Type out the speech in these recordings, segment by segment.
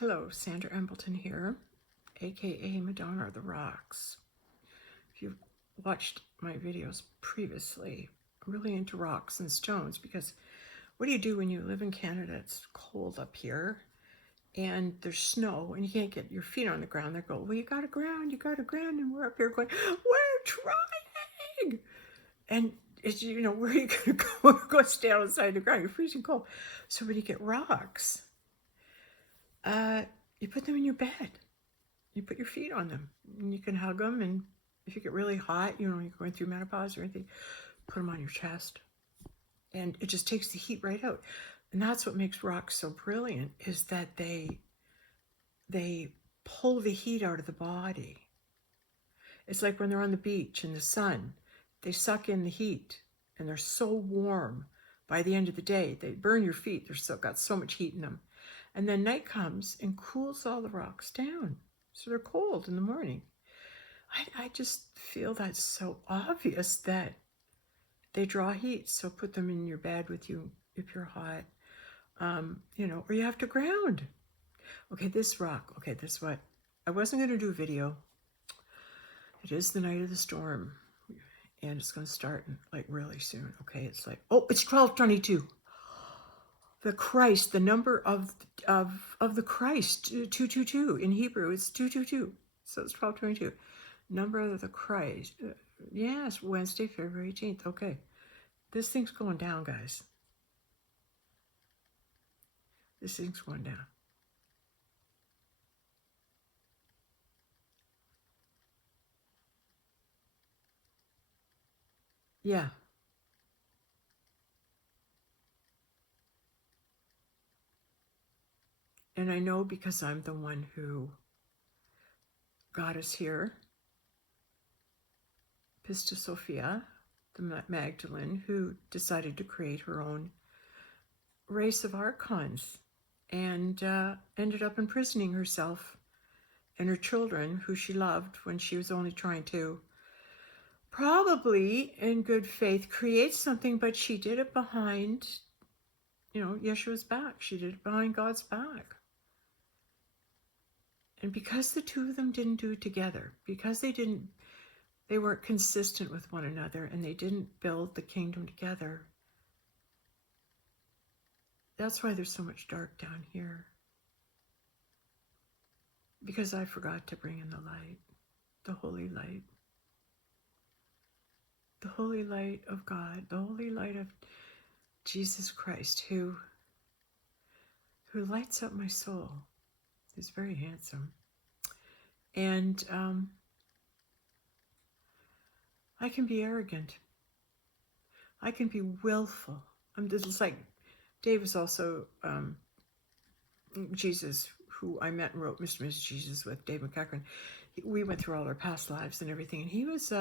Hello, Sandra Embleton here, aka Madonna of the Rocks. If you've watched my videos previously, I'm really into rocks and stones because what do you do when you live in Canada? It's cold up here and there's snow and you can't get your feet on the ground. They go, well, you got to ground, and we're up here going, we're trying. And it's, where are you going to go? Go stand outside the ground. You're freezing cold. So when you get rocks, you put them in your bed. You put your feet on them and you can hug them. And if you get really hot, you're going through menopause or anything, put them on your chest. And it just takes the heat right out. And that's what makes rocks so brilliant, is that they pull the heat out of the body. It's like when they're on the beach in the sun, they suck in the heat and they're so warm by the end of the day. They burn your feet. They've got so much heat in them. And then night comes and cools all the rocks down. So they're cold in the morning. I just feel that's so obvious that they draw heat. So put them in your bed with you if you're hot, or you have to ground. Okay, this rock. Okay, this is what I wasn't going to do a video. It is the night of the storm, and it's going to start like really soon. Okay, it's like, oh, it's 12:22. The Christ, the number of the Christ, 222 in Hebrew, it's 222. So it's 12:22. Number of the Christ. Yes, Wednesday, February 18th. Okay, this thing's going down, guys. This thing's going down. Yeah. And I know because I'm the one who got us here. Pista Sophia, the Magdalene, who decided to create her own race of archons and ended up imprisoning herself and her children, who she loved, when she was only trying to, probably in good faith, create something, but she did it behind, Yeshua's back. She did it behind God's back. And because the two of them didn't do it together, because they weren't consistent with one another, and they didn't build the kingdom together, that's why there's so much dark down here. Because I forgot to bring in the light, the holy light. The holy light of God, the holy light of Jesus Christ, who lights up my soul. He's very handsome. And I can be arrogant. I can be willful. It's like Dave is also Jesus, who I met and wrote Mr. and Mrs. Jesus with, Dave McCackran. We went through all our past lives and everything. And he was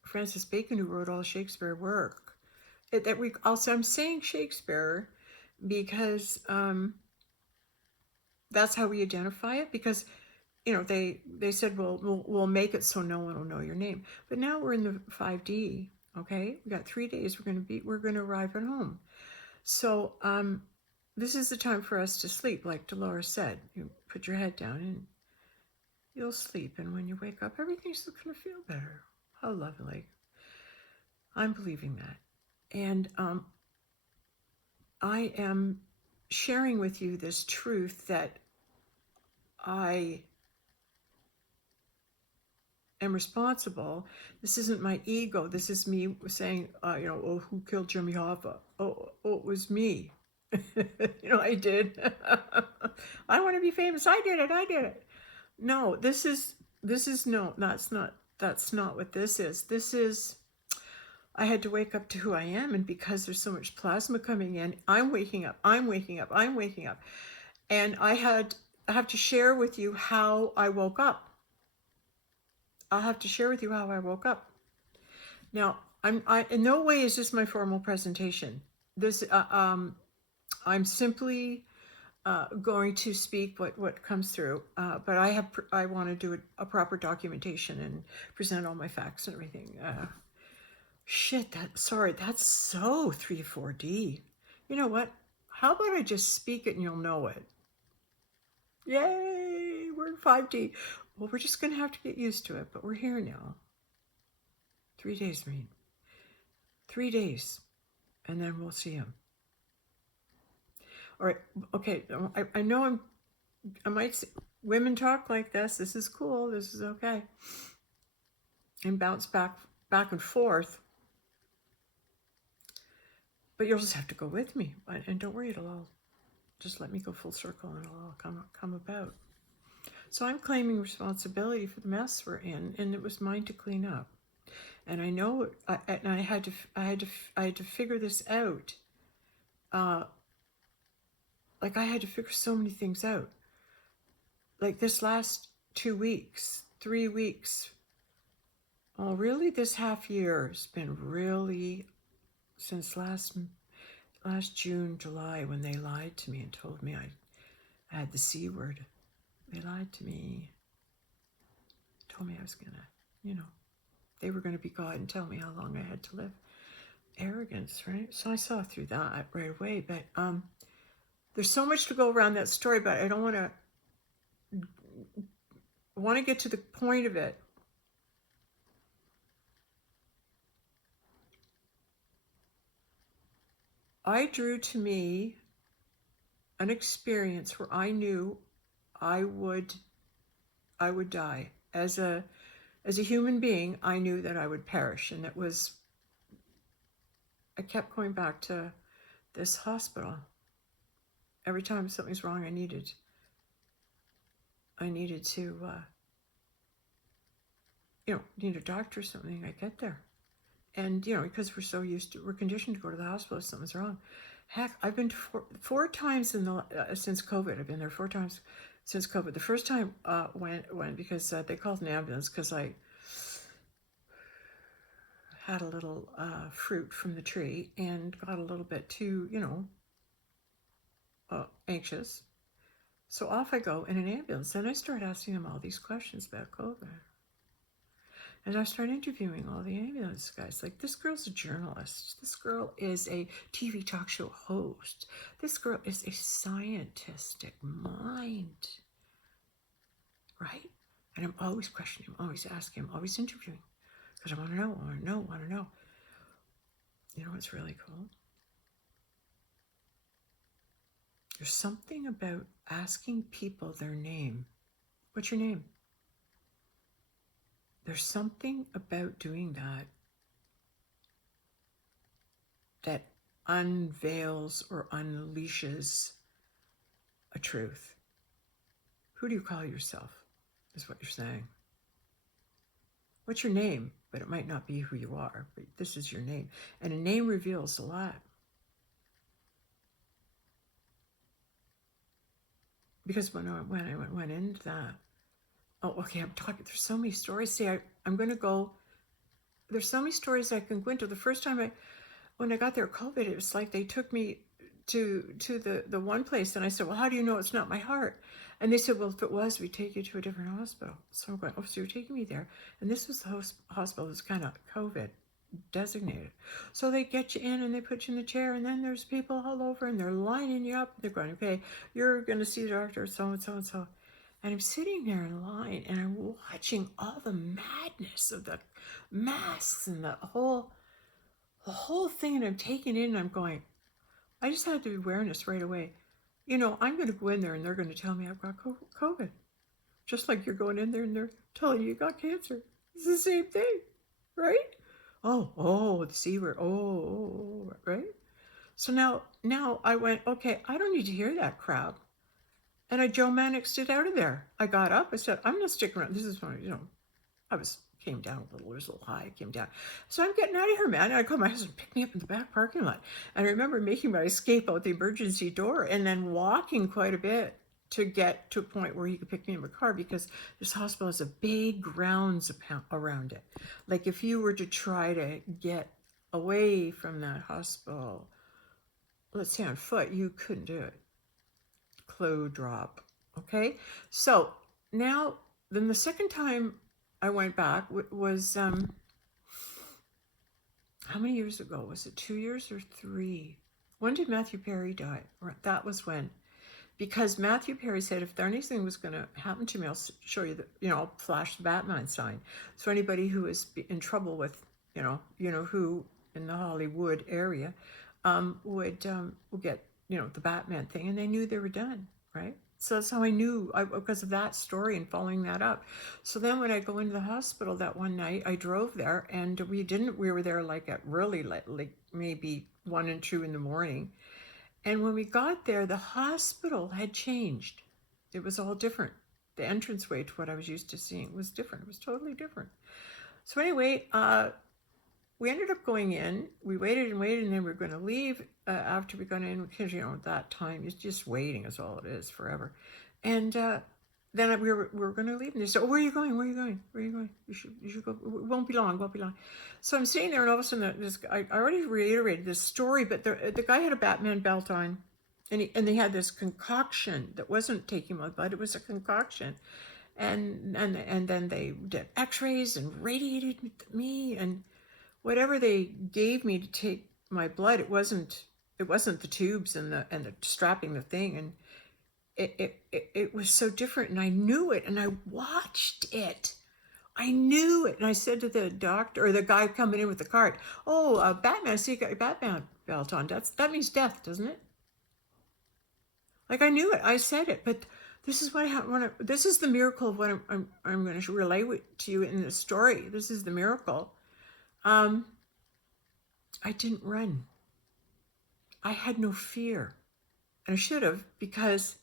Francis Bacon, who wrote all Shakespeare work. I'm saying Shakespeare because that's how we identify it, because they said, well, we'll make it so no one will know your name. But now we're in the 5D. Okay, we got 3 days. We're going to arrive at home. So this is the time for us to sleep, like Dolores said. You put your head down and you'll sleep, and when you wake up, everything's going to feel better. How lovely. I'm believing that. And I am sharing with you this truth that I am responsible. This isn't my ego. This is me saying, oh, who killed Jimmy Hoffa? Oh, it was me. I did. I want to be famous. I did it. No, that's not what this is. This is, I had to wake up to who I am, and because there's so much plasma coming in, I'm waking up. And I have to share with you how I woke up. Now, I in no way is this my formal presentation. This I'm simply going to speak what comes through, but I want to do a proper documentation and present all my facts and everything. That's so 3-4D. You know what? How about I just speak it and you'll know it? Yay, we're in 5D. Well, we're just going to have to get used to it, but we're here now. 3 days, Marine. 3 days, and then we'll see him. All right, okay, I know I might say, women talk like this. This is cool. This is okay. And bounce back and forth. But you'll just have to go with me. And don't worry, it'll all just let me go full circle and it'll all come about. So I'm claiming responsibility for the mess we're in, and it was mine to clean up. And I know, and I had to figure this out. Like I had to figure so many things out. Like this last 2 weeks, 3 weeks. Oh, really? This half year has been really since last June, July, when they lied to me and told me I had the C word. They lied to me. Told me I was gonna, they were gonna be God and tell me how long I had to live. Arrogance, right? So I saw through that right away. But there's so much to go around that story, but I don't want to. I want to get to the point of it. I drew to me an experience where I knew I would die. As a human being, I knew that I would perish, and I kept going back to this hospital. Every time something's wrong, I needed to, need a doctor or something. I get there. And, because we're conditioned to go to the hospital if something's wrong. Heck, I've been to four times since COVID. I've been there 4 times since COVID. The first time when because they called an ambulance because I had a little fruit from the tree and got a little bit too, anxious. So off I go in an ambulance. Then I start asking them all these questions about COVID. And I start interviewing all the ambulance guys. Like, this girl's a journalist. This girl is a TV talk show host. This girl is a scientific mind. Right? And I'm always questioning him, always asking him, always interviewing. Because I want to know. You know what's really cool? There's something about asking people their name. What's your name? There's something about doing that unveils or unleashes a truth. Who do you call yourself, is what you're saying. What's your name? But it might not be who you are, but this is your name. And a name reveals a lot. Because when I went into that, oh, okay, I'm talking, there's so many stories. See, I'm going to go, there's so many stories I can go into. The first time when I got there, COVID, it was like they took me to the one place, and I said, well, how do you know it's not my heart? And they said, well, if it was, we'd take you to a different hospital. So I'm going, oh, so you're taking me there. And this was the hospital that was kind of COVID designated. So they get you in and they put you in the chair, and then there's people all over and they're lining you up. They're going, okay, you're going to see the doctor, so and so and so. And I'm sitting there in line and I'm watching all the madness of the masks and the whole thing, and I'm taking it in and I'm going, I just had the awareness right away. I'm going to go in there and they're going to tell me I've got COVID. Just like you're going in there and they're telling you got cancer. It's the same thing, right? Oh, the C word. Oh, right? So now I went, okay, I don't need to hear that crap. And I Joe Mannixed it out of there. I got up. I said, I'm not sticking around. This is when, came down a little. It was a little high. I came down. So I'm getting out of here, man. And I called my husband, pick me up in the back parking lot. And I remember making my escape out the emergency door and then walking quite a bit to get to a point where he could pick me in my car, because this hospital has a big grounds around it. Like, if you were to try to get away from that hospital, let's say on foot, you couldn't do it. Clo drop. Okay, so now then the second time I went back was how many years ago was it? 2 years or 3? When did Matthew Perry die? That was when, because Matthew Perry said if there anything was going to happen to me, I'll show you I'll flash the Batman sign. So anybody who is in trouble with, who in the Hollywood area, would get, the Batman thing, and they knew they were done, right? So that's how I knew, because of that story and following that up. So then when I go into the hospital that one night, I drove there, and we were there like at really like maybe 1 and 2 in the morning. And when we got there, the hospital had changed. It was all different. The entranceway to what I was used to seeing was different. It was totally different. So anyway, we ended up going in. We waited and waited, and then we were going to leave after we got in, because, at that time, it's just waiting is all it is, forever. And then we were going to leave, and they said, "Oh, where are you going? Where are you going? Where are you going? You should go. It won't be long. Won't be long." So I'm sitting there, and all of a sudden, I already reiterated this story, but the guy had a Batman belt on, and they had this concoction that wasn't taking my blood; it was a concoction, and then they did X-rays and radiated me, and whatever they gave me to take my blood, it wasn't the tubes and the strapping the thing, and it was so different, and I knew it, and I watched it. I knew it, and I said to the doctor, or the guy coming in with the cart, "Oh, Batman, see, you got your Batman belt on. That means death, doesn't it?" Like, I knew it. I said it, but this is what this is the miracle of what I'm going to relay to you in this story. This is the miracle. I didn't run. I had no fear, and I should have, because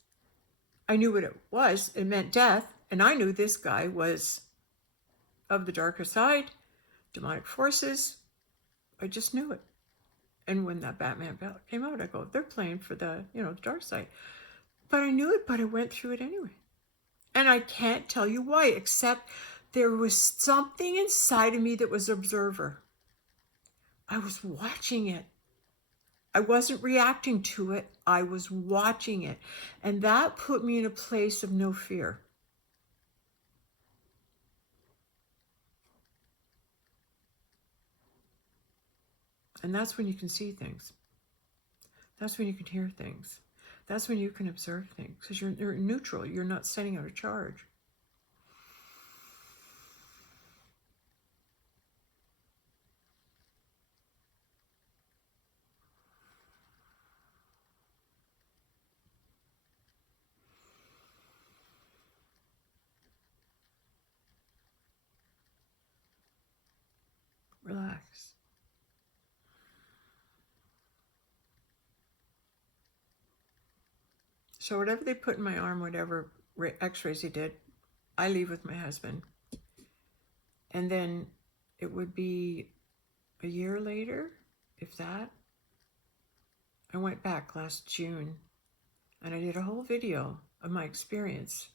I knew what it was. It meant death, and I knew this guy was of the darker side, demonic forces. I just knew it. And when that Batman belt came out, I go, they're playing for the dark side. But I knew it, but I went through it anyway. And I can't tell you why, except there was something inside of me that was observer. I was watching it. I wasn't reacting to it. I was watching it. And that put me in a place of no fear. And that's when you can see things. That's when you can hear things. That's when you can observe things, because you're neutral. You're not sending out a charge. Relax. So whatever they put in my arm, whatever X-rays they did, I leave with my husband. And then it would be a year later, if that, I went back last June, and I did a whole video of my experience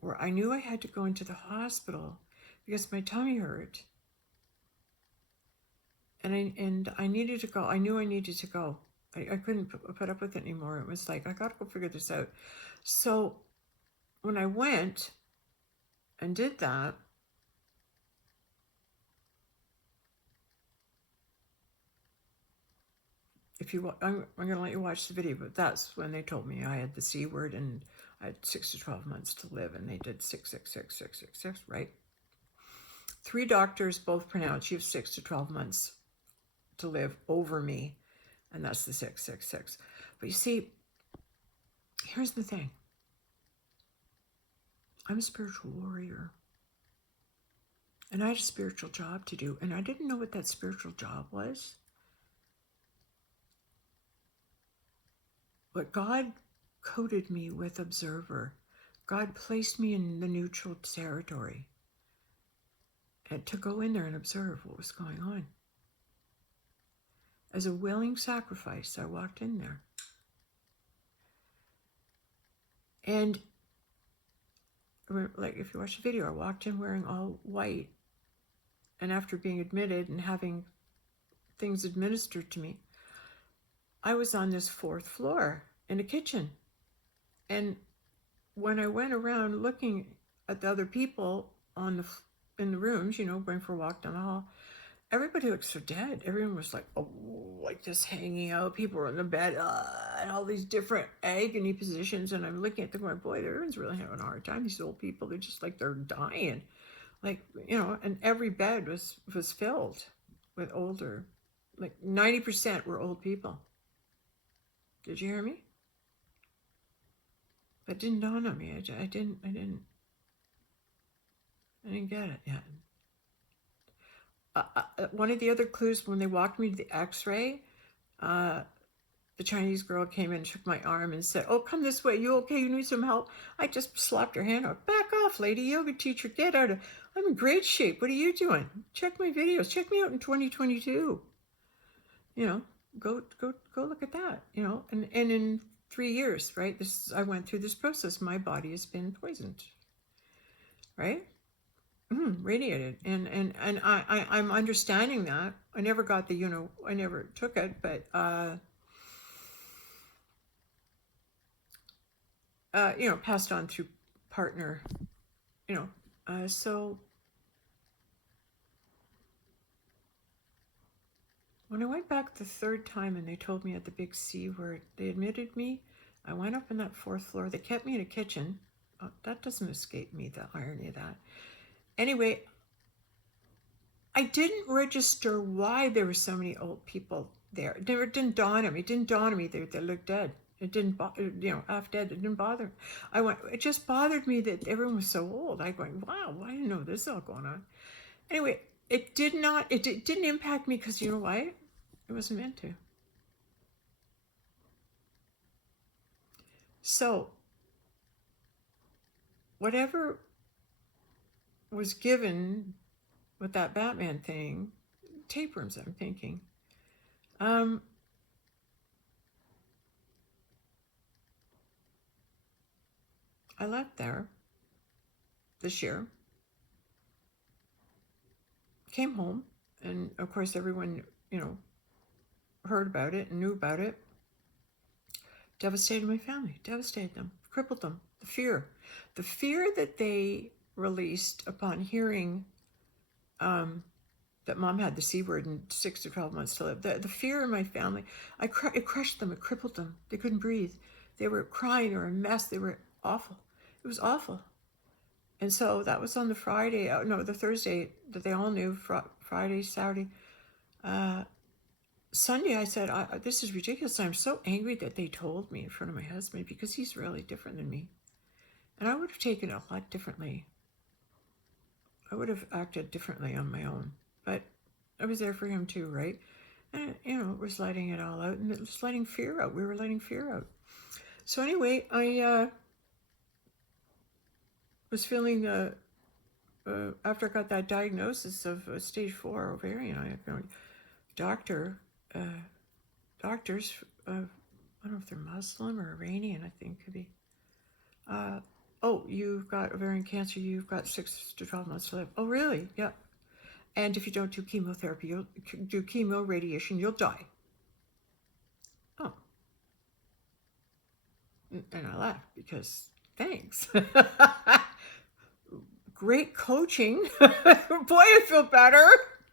where I knew I had to go into the hospital because my tummy hurt. And I needed to go. I knew I needed to go. I couldn't put up with it anymore. It was like, I got to go figure this out. So when I went and did that, I'm going to let you watch the video, but that's when they told me I had the C word and I had 6 to 12 months to live, and they did 666, right? 3 doctors both pronounced you have 6 to 12 months to live over me, and that's the 666. But you see, here's the thing. I'm a spiritual warrior, and I had a spiritual job to do, and I didn't know what that spiritual job was. But God coated me with observer. God placed me in the neutral territory, and to go in there and observe what was going on. As a willing sacrifice, I walked in there. And like, if you watch the video, I walked in wearing all white. And after being admitted and having things administered to me, I was on this 4th floor in a kitchen. And when I went around looking at the other people in the rooms, going for a walk down the hall, everybody looked so dead. Everyone was like, oh, like just hanging out. People were in the bed, and all these different agony positions. And I'm looking at them going, boy, everyone's really having a hard time. These old people, they're just like they're dying. Like, and every bed was filled with older, like 90% were old people. Did you hear me? That didn't dawn on me. I didn't get it yet. One of the other clues, when they walked me to the x-ray, the Chinese girl came in and took my arm and said, oh, come this way. You okay? You need some help? I just slapped her hand out. Back off, lady. Yoga teacher. Get out of... I'm in great shape. What are you doing? Check my videos. Check me out in 2022. Go look at that. And in 3 years, right? I went through this process. My body has been poisoned, right? Radiated, and I'm understanding that. I never got the I never took it, but passed on through partner, so when I went back the third time and they told me at the big C word, they admitted me. I went up on that 4th floor. They kept me in a kitchen. That doesn't escape me, the irony of that. Anyway, I didn't register why there were so many old people there. It didn't dawn on me. It didn't dawn on me they looked dead. It didn't, half dead. It didn't bother. It just bothered me that everyone was so old. I going, wow, I didn't know this all going on. Anyway, it didn't impact me because you know why? It wasn't meant to. So, whatever was given with that Batman thing, tapeworms, I'm thinking. I left there this year, came home, and of course everyone, heard about it and knew about it. Devastated my family, devastated them, crippled them. The fear that they released upon hearing that mom had the C word and 6 to 12 months to live. The fear in my family, it crushed them, it crippled them. They couldn't breathe. They were crying, they were a mess, they were awful. It was awful. And so that was on the Friday, the Thursday that they all knew, Friday, Saturday. Sunday, I said, this is ridiculous. I'm so angry that they told me in front of my husband because he's really different than me. And I would have taken it a lot differently. I would have acted differently on my own. But I was there for him too, right? And, it was letting it all out. And it was letting fear out. We were letting fear out. So anyway, I was feeling, after I got that diagnosis of stage 4 ovarian, I have doctors, I don't know if they're Muslim or Iranian, I think could be. Oh, you've got ovarian cancer, you've got 6 to 12 months to live. Oh, really? Yeah. And if you don't do chemotherapy, you'll do chemo radiation, you'll die. Oh. And I laughed because, thanks. Great coaching. Boy, I feel better.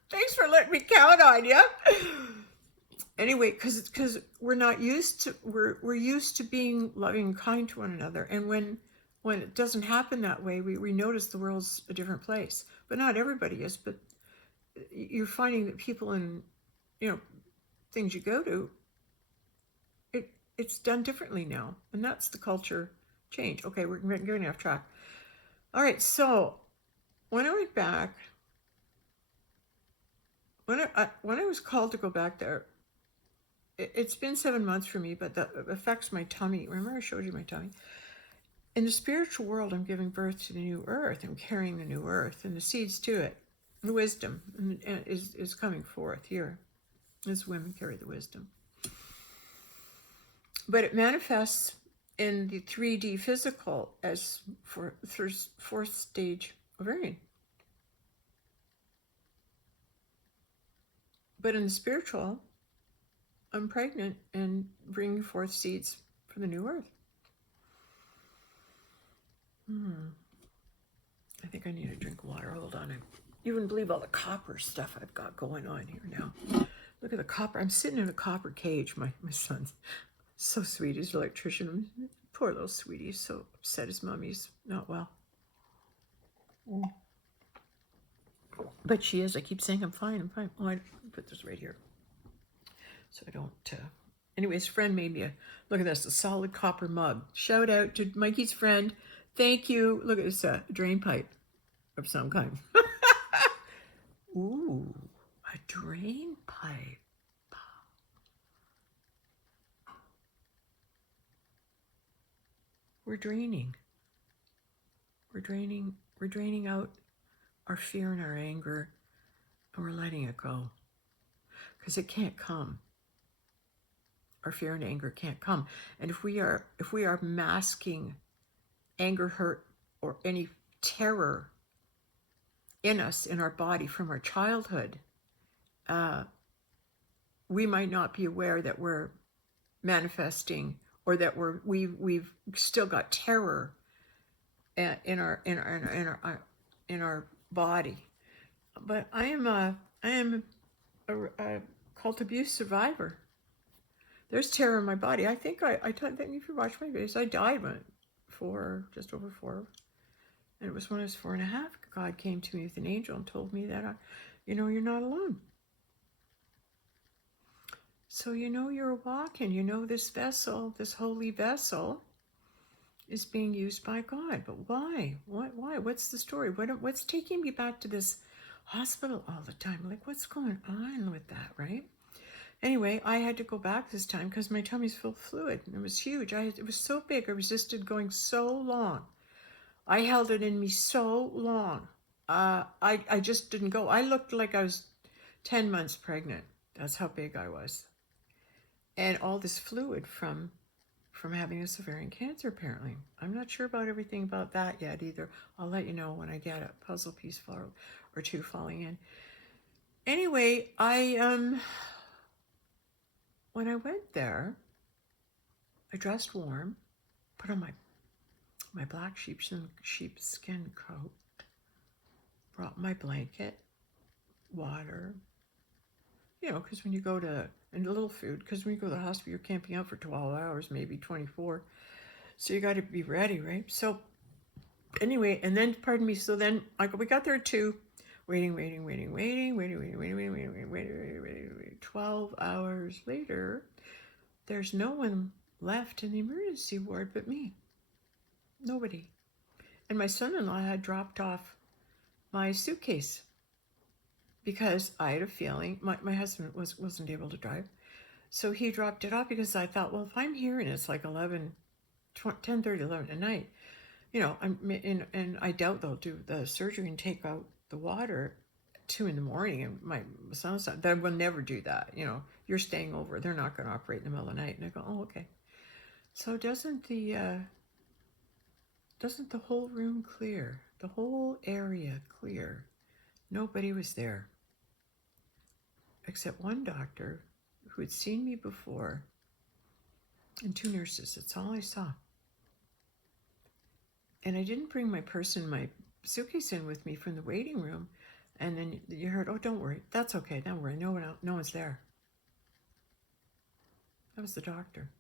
Thanks for letting me count on you. Anyway, because we're not used to, we're used to being loving and kind to one another. And when it doesn't happen that way, we notice the world's a different place. But not everybody is. But you're finding that people in, things you go to, it's done differently now. And that's the culture change. Okay, we're getting off track. All right, so when I went back, when I was called to go back there, it's been 7 months for me, but that affects my tummy. Remember I showed you my tummy? In the spiritual world, I'm giving birth to the new earth. I'm carrying the new earth and the seeds to it. The wisdom is coming forth here as women carry the wisdom. But it manifests in the 3D physical as for 4th stage ovarian. But in the spiritual, I'm pregnant and bringing forth seeds for the new earth. I think I need a drink of water. Hold on. You wouldn't believe all the copper stuff I've got going on here now. Look at the copper. I'm sitting in a copper cage. My son's so sweet. He's an electrician. Poor little sweetie. He's so upset his mommy's not well. But she is. I keep saying I'm fine. I'm fine. Oh, I put this right here so I don't. Anyway, his friend made me a, look at this, a solid copper mug. Shout out to Mikey's friend. Thank you. Look at this, drain pipe of some kind. Ooh, a drain pipe. We're draining. We're draining out our fear and our anger, and we're letting it go. Because it can't come. Our fear and anger can't come. And if we are masking anger, hurt, or any terror in us, in our body from our childhood, we might not be aware that we're manifesting, or that we've still got terror in our body. But I am a cult abuse survivor. There's terror in my body. I think if you watch my videos, I died when just over 4, and it was when I was 4.5. God came to me with an angel and told me that, you're not alone. So you're walking. This vessel, this holy vessel, is being used by God. But why? Why? What's the story? What's taking me back to this hospital all the time? Like, what's going on with that, right? Anyway, I had to go back this time because my tummy's full of fluid. It was huge. It was so big. I resisted going so long. I held it in me so long. I just didn't go. I looked like I was 10 months pregnant. That's how big I was. And all this fluid from having a ovarian cancer, apparently. I'm not sure about everything about that yet either. I'll let you know when I get a puzzle piece or two falling in. Anyway, when I went there, I dressed warm, put on my black sheepskin coat, brought my blanket, water, because when you go to, and a little food, because when you go to the hospital, you're camping out for 12 hours, maybe 24. So you got to be ready, right? So anyway, and then, pardon me, so then we got there at 2, waiting. 12 hours later, there's no one left in the emergency ward but me. Nobody. And my son-in-law had dropped off my suitcase because I had a feeling my husband wasn't able to drive. So he dropped it off because I thought, well, if I'm here and it's like 10:30, 11 at night, and I doubt they'll do the surgery and take out the water at 2 in the morning. And my son's they will never do that. You're staying over. They're not going to operate in the middle of the night. And I go, oh, okay. So doesn't the whole room clear? The whole area clear? Nobody was there except one doctor who had seen me before and 2 nurses. That's all I saw. And I didn't bring my suitcase in with me from the waiting room. And then you heard, oh, don't worry. That's okay. Don't worry. No one's there. That was the doctor.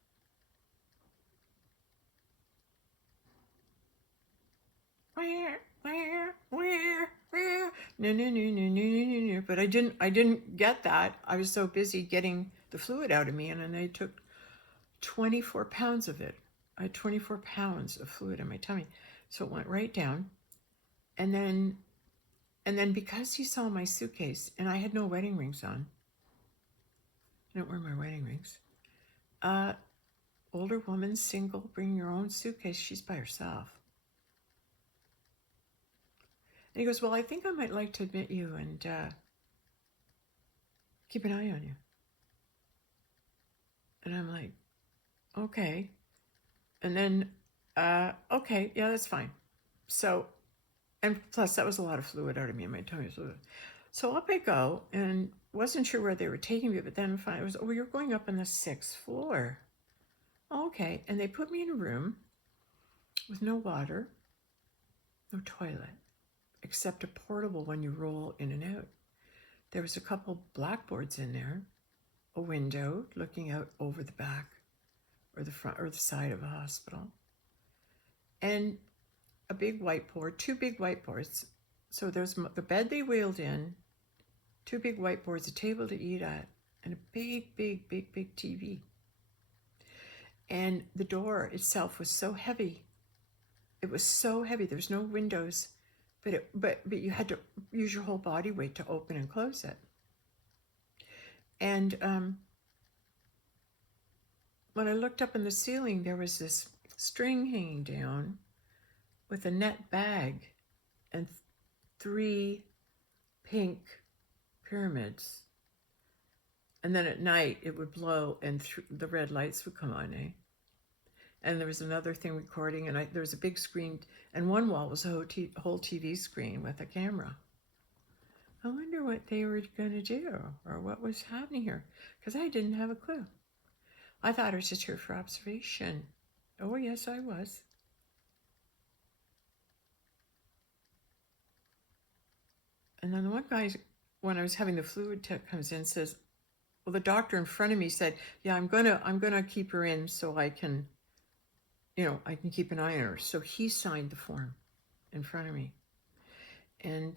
Where? No. But I didn't get that. I was so busy getting the fluid out of me, and then they took 24 pounds of it. I had 24 pounds of fluid in my tummy. So it went right down. And then because he saw my suitcase, and I had no wedding rings on. I don't wear my wedding rings. Older woman, single, bring your own suitcase. She's by herself. And he goes, well, I think I might like to admit you and keep an eye on you. And I'm like, okay. And then, okay, yeah, that's fine. So, and plus that was a lot of fluid out of me in my tummy. So up I go, and wasn't sure where they were taking me, but then finally it was, oh, you're going up on the 6th floor. Okay. And they put me in a room with no water, no toilet. except a portable one you roll in and out. There was a couple blackboards in there, a window looking out over the back or the front or the side of a hospital, and a big whiteboard, two big whiteboards. So there's the bed they wheeled in, two big whiteboards, a table to eat at, and a big TV. And the door itself was so heavy. It was so heavy. There was no windows, but you had to use your whole body weight to open and close it. And when I looked up in the ceiling, there was this string hanging down with a net bag and 3 pink pyramids. And then at night it would blow and the red lights would come on, eh? And there was another thing recording, and there was a big screen, and one wall was a whole TV screen with a camera. I wonder what they were going to do or what was happening here, because I didn't have a clue. I thought I was just here for observation. Oh, yes, I was. And then the one guy, when I was having the fluid tech, comes in and says, well, the doctor in front of me said, yeah, I'm gonna keep her in so I can, I can keep an eye on her. So he signed the form in front of me. And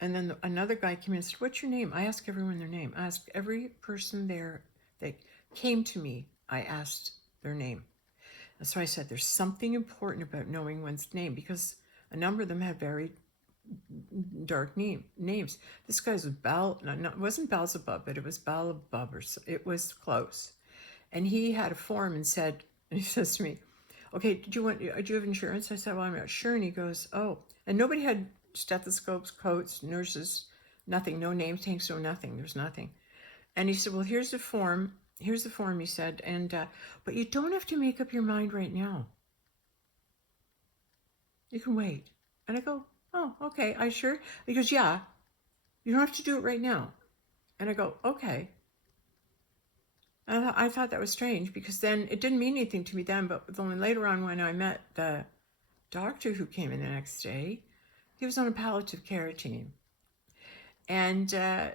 then another guy came in and said, what's your name? I asked everyone their name. I asked every person there that came to me, I asked their name. And so I said, there's something important about knowing one's name, because a number of them had very dark names. This guy's it wasn't Beelzebub, but it was Balabub, or so, it was close. And he had a form and he says to me, okay, do you have insurance? I said, well, I'm not sure. And he goes, oh, and nobody had stethoscopes, coats, nurses, nothing, no name tags, no nothing. There's nothing. And he said, well, here's the form, he said, and but you don't have to make up your mind right now. You can wait. And I go, oh, okay, I sure? He goes, yeah, you don't have to do it right now. And I go, okay. And I thought that was strange, because then it didn't mean anything to me then, but only later on when I met the doctor who came in the next day, he was on a palliative care team. And I'm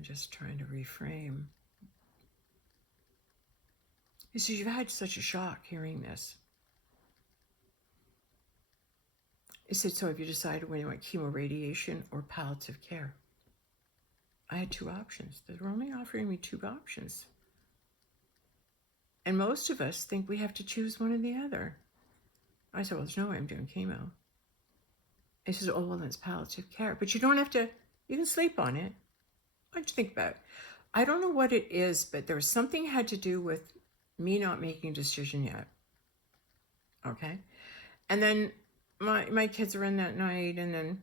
just trying to reframe. He says, you've had such a shock hearing this. He said, so have you decided when you want chemoradiation or palliative care? I had 2 options. They were only offering me 2 options. And most of us think we have to choose one or the other. I said, well, there's no way I'm doing chemo. He says, oh, well, that's palliative care. But you don't have to, you can sleep on it. What do you think about it? I don't know what it is, but there was something had to do with me not making a decision yet. Okay? And then my kids were in that night, and then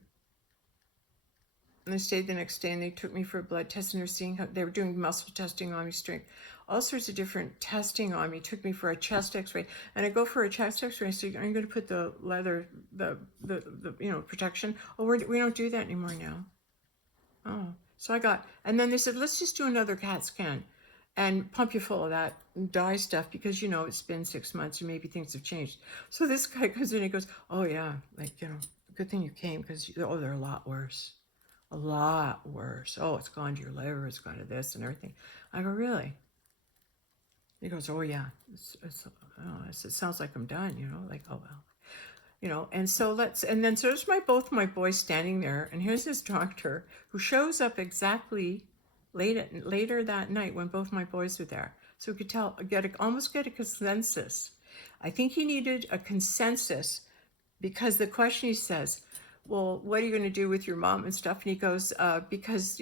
I stayed the next day, and they took me for a blood test, and they're seeing how they were doing muscle testing on me, strength, all sorts of different testing on me. Took me for a chest x-ray, and I go for a chest x-ray. So I'm going to put the leather, the protection. Oh, we don't do that anymore now. Oh, so and then they said, let's just do another CAT scan and pump you full of that dye stuff, because it's been 6 months and maybe things have changed. So this guy comes in and goes, oh yeah, good thing you came, because they're a lot worse. A lot worse. Oh, it's gone to your liver, it's gone to this and everything. I go, really? He goes, oh yeah. I said, sounds like I'm done, like, oh well. And so there's both my boys standing there, and here's this doctor who shows up exactly later that night when both my boys were there. So we could almost get a consensus. I think he needed a consensus, because the question, he says, well, what are you going to do with your mom and stuff? And he goes, because,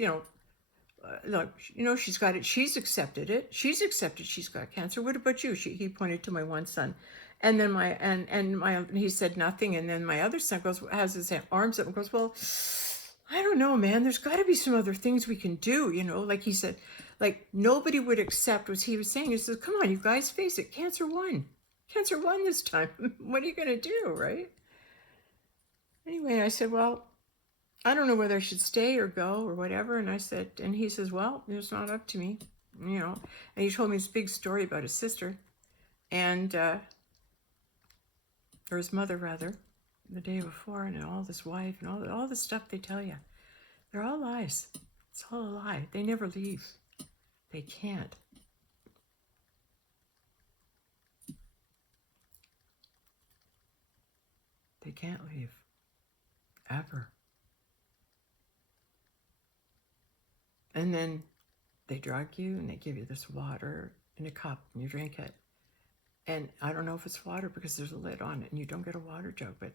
look, she's got it. She's accepted it. She's accepted she's got cancer. What about you? He pointed to my one son. And then he said nothing. And then my other son has his arms up and goes, well, I don't know, man. There's got to be some other things we can do, like he said, like nobody would accept what he was saying. He says, come on, you guys, face it. Cancer won this time. What are you going to do, right? Anyway, I said, well, I don't know whether I should stay or go or whatever. And he says, well, it's not up to me, And he told me this big story about his sister. And, or his mother rather, the day before, and all this wife and all the stuff they tell you. They're all lies. It's all a lie. They never leave. They can't. They can't leave. Ever. And then they drug you and they give you this water in a cup and you drink it. And I don't know if it's water because there's a lid on it and you don't get a water jug, but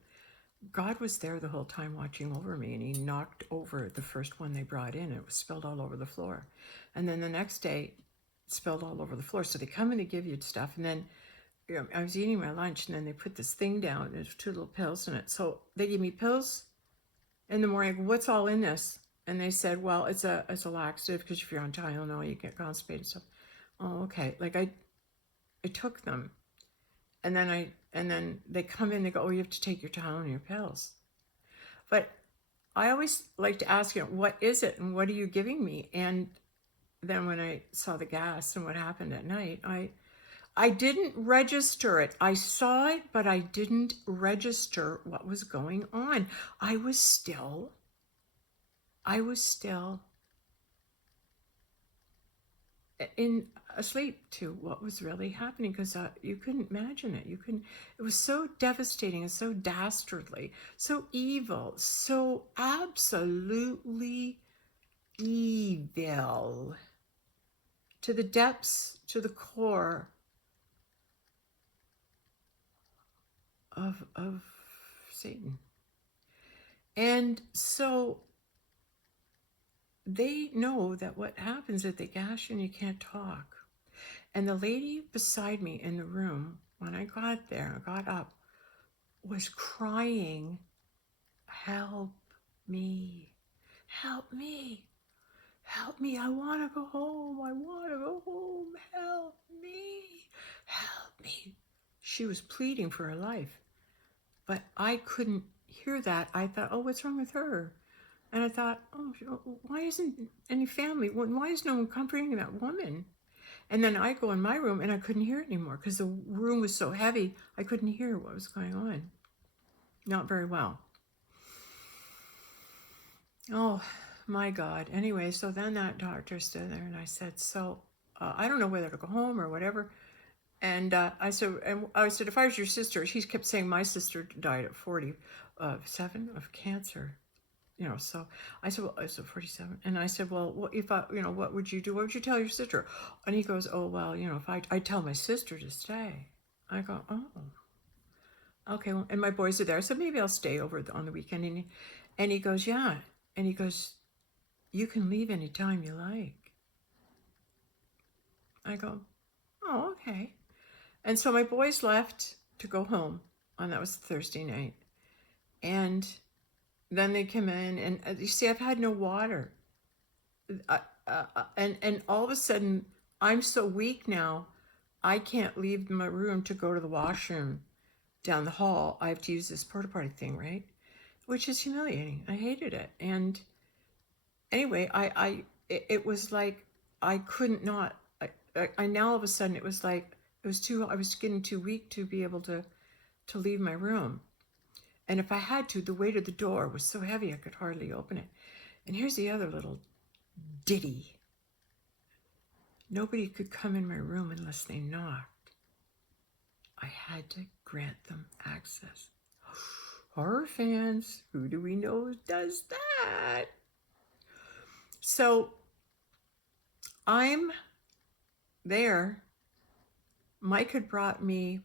God was there the whole time watching over me, and he knocked over the first one they brought in. It was spilled all over the floor. And then the next day, it spilled all over the floor. So they come and they give you stuff. And then I was eating my lunch, and then they put this thing down. There's 2 little pills in it. So they give me pills in the morning. I go, what's all in this? And they said, well, it's a laxative because if you're on Tylenol, you get constipated and stuff. Oh, okay. Like I took them. And then they come in, they go, oh, you have to take your Tylenol and your pills. But I always like to ask, what is it and what are you giving me? And then when I saw the gas and what happened at night, I didn't register it. I saw it, but I didn't register what was going on. I was still asleep to what was really happening, because you couldn't imagine it. It was so devastating and so dastardly, so evil, so absolutely evil, to the depths, to the core of Satan. And so they know that what happens is they gash you and you can't talk. And the lady beside me in the room, when I got there, I got up, was crying, help me, help me, help me, I want to go home, I want to go home, help me, help me. She was pleading for her life, but I couldn't hear that. I thought, oh, what's wrong with her? And I thought, oh, why isn't any family, why is no one comforting that woman? And then I go in my room and I couldn't hear it anymore because the room was so heavy, I couldn't hear what was going on. Not very well. Oh, my God. Anyway, so then that doctor stood there and I said, so I don't know whether to go home or whatever. And I said, if I was your sister, she kept saying my sister died at 47 of cancer. So I said, well, I said 47. And I said, well, if I, what would you do? What would you tell your sister? And he goes, oh, well, if I tell my sister to stay. I go, oh, okay. Well, and my boys are there. I said, maybe I'll stay over on the weekend. And he goes, yeah. And he goes, you can leave anytime you like. I go, oh, okay. And so my boys left to go home. And that was Thursday night. And then they come in, and you see, I've had no water. And all of a sudden, I'm so weak now, I can't leave my room to go to the washroom down the hall. I have to use this porta potty thing, right? Which is humiliating. I hated it. And anyway, it was like I couldn't not. I now all of a sudden it was like I was getting too weak to be able to leave my room. And if I had to, the weight of the door was so heavy I could hardly open it. And here's the other little ditty. Nobody could come in my room unless they knocked. I had to grant them access. Horror fans, who do we know does that? So I'm there. Mike had brought me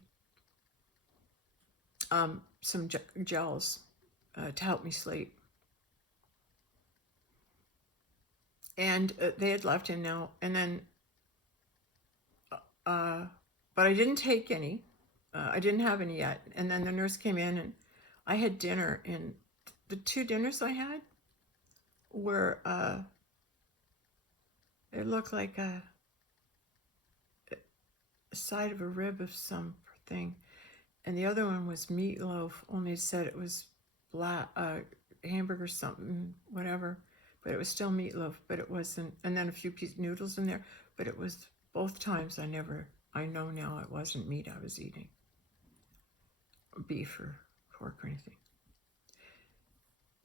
some gels to help me sleep. And they had left in now. And then, but I didn't take any. I didn't have any yet. And then the nurse came in and I had dinner. And the 2 dinners I had were, it looked like a side of a rib of something. And the other one was meatloaf, only it said it was black, hamburger something, whatever. But it was still meatloaf, but it wasn't. And then a few pieces noodles in there. But it was both times I never I know now it wasn't meat I was eating, or beef or pork or anything.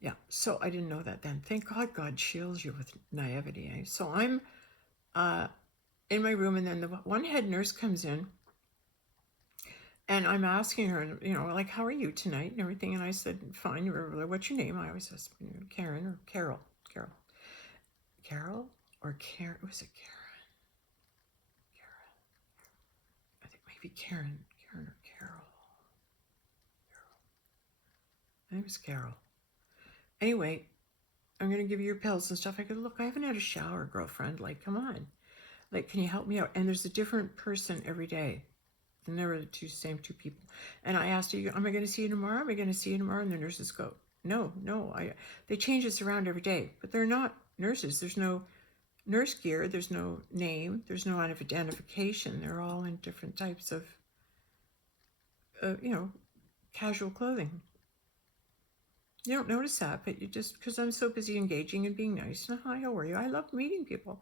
Yeah, so I didn't know that then. Thank God God shields you with naivety. Eh? So I'm in my room, and then the one head nurse comes in, and I'm asking her, like, how are you tonight and everything? And I said, fine. What's your name? I always ask, Karen or Carol. Carol or Karen? Was it Karen? I think maybe Karen or Carol. I think it was Carol. Anyway, I'm going to give you your pills and stuff. I go, look, I haven't had a shower, girlfriend. Like, come on. Like, can you help me out? And there's a different person every day. And they were the same two people. And I asked her, am I going to see you tomorrow? Am I going to see you tomorrow? And the nurses go, no. They change us around every day. But they're not nurses. There's no nurse gear. There's no name. There's no identification. They're all in different types of, casual clothing. You don't notice that, but you just, because I'm so busy engaging and being nice. And hi, how are you? I love meeting people.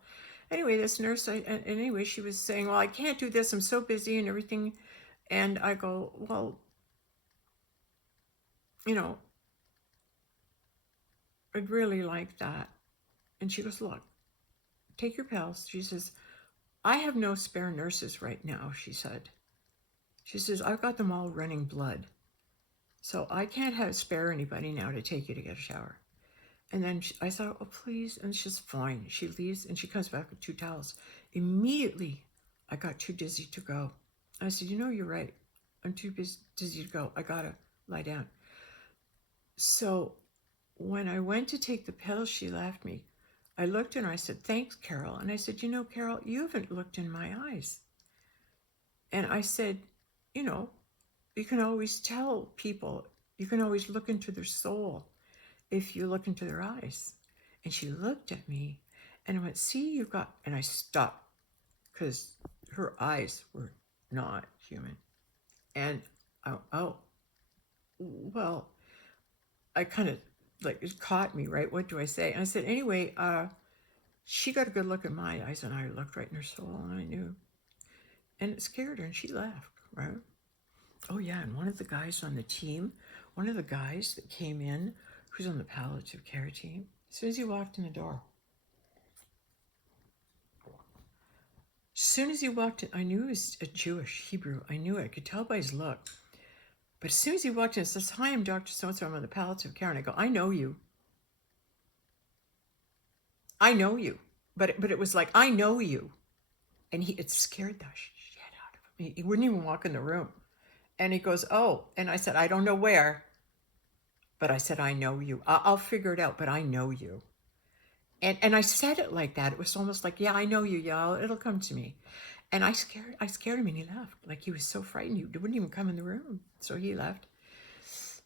Anyway, this nurse, anyway, she was saying, well, I can't do this. I'm so busy and everything. And I go, well, I'd really like that. And she goes, look, take your pills. She says, I have no spare nurses right now, she said. She says, I've got them all running blood. So I can't spare anybody now to take you to get a shower. And then I thought, oh, please. And she's fine. She leaves and she comes back with 2 towels. Immediately, I got too dizzy to go. I said, you're right. I'm too dizzy to go. I got to lie down. So when I went to take the pills, she left me. I looked at her and I said, thanks, Carol. And I said, Carol, you haven't looked in my eyes. And I said, you can always tell people, you can always look into their soul if you look into their eyes. And she looked at me and I went, see, and I stopped because her eyes were not human. And well, I kind of, like, it caught me, right? What do I say? And I said, anyway, she got a good look in my eyes and I looked right in her soul and I knew. And it scared her and she left, right? Oh, yeah, and one of the guys on the team, one of the guys that came in, who's on the palliative care team, as soon as he walked in the door, I knew he was a Jewish Hebrew. I knew it. I could tell by his look. But as soon as he walked in, he says, hi, I'm Dr. So-and-so. I'm on the palliative care. And I go, I know you. I know you. But it was like, I know you. And it scared the shit out of him. He wouldn't even walk in the room. And he goes, oh. And I said, I don't know where. But I said, I know you. I'll figure it out, but I know you. And I said it like that. It was almost like, yeah, I know you. Yeah, it'll come to me. And I scared him and he left. Like, he was so frightened. He wouldn't even come in the room. So he left.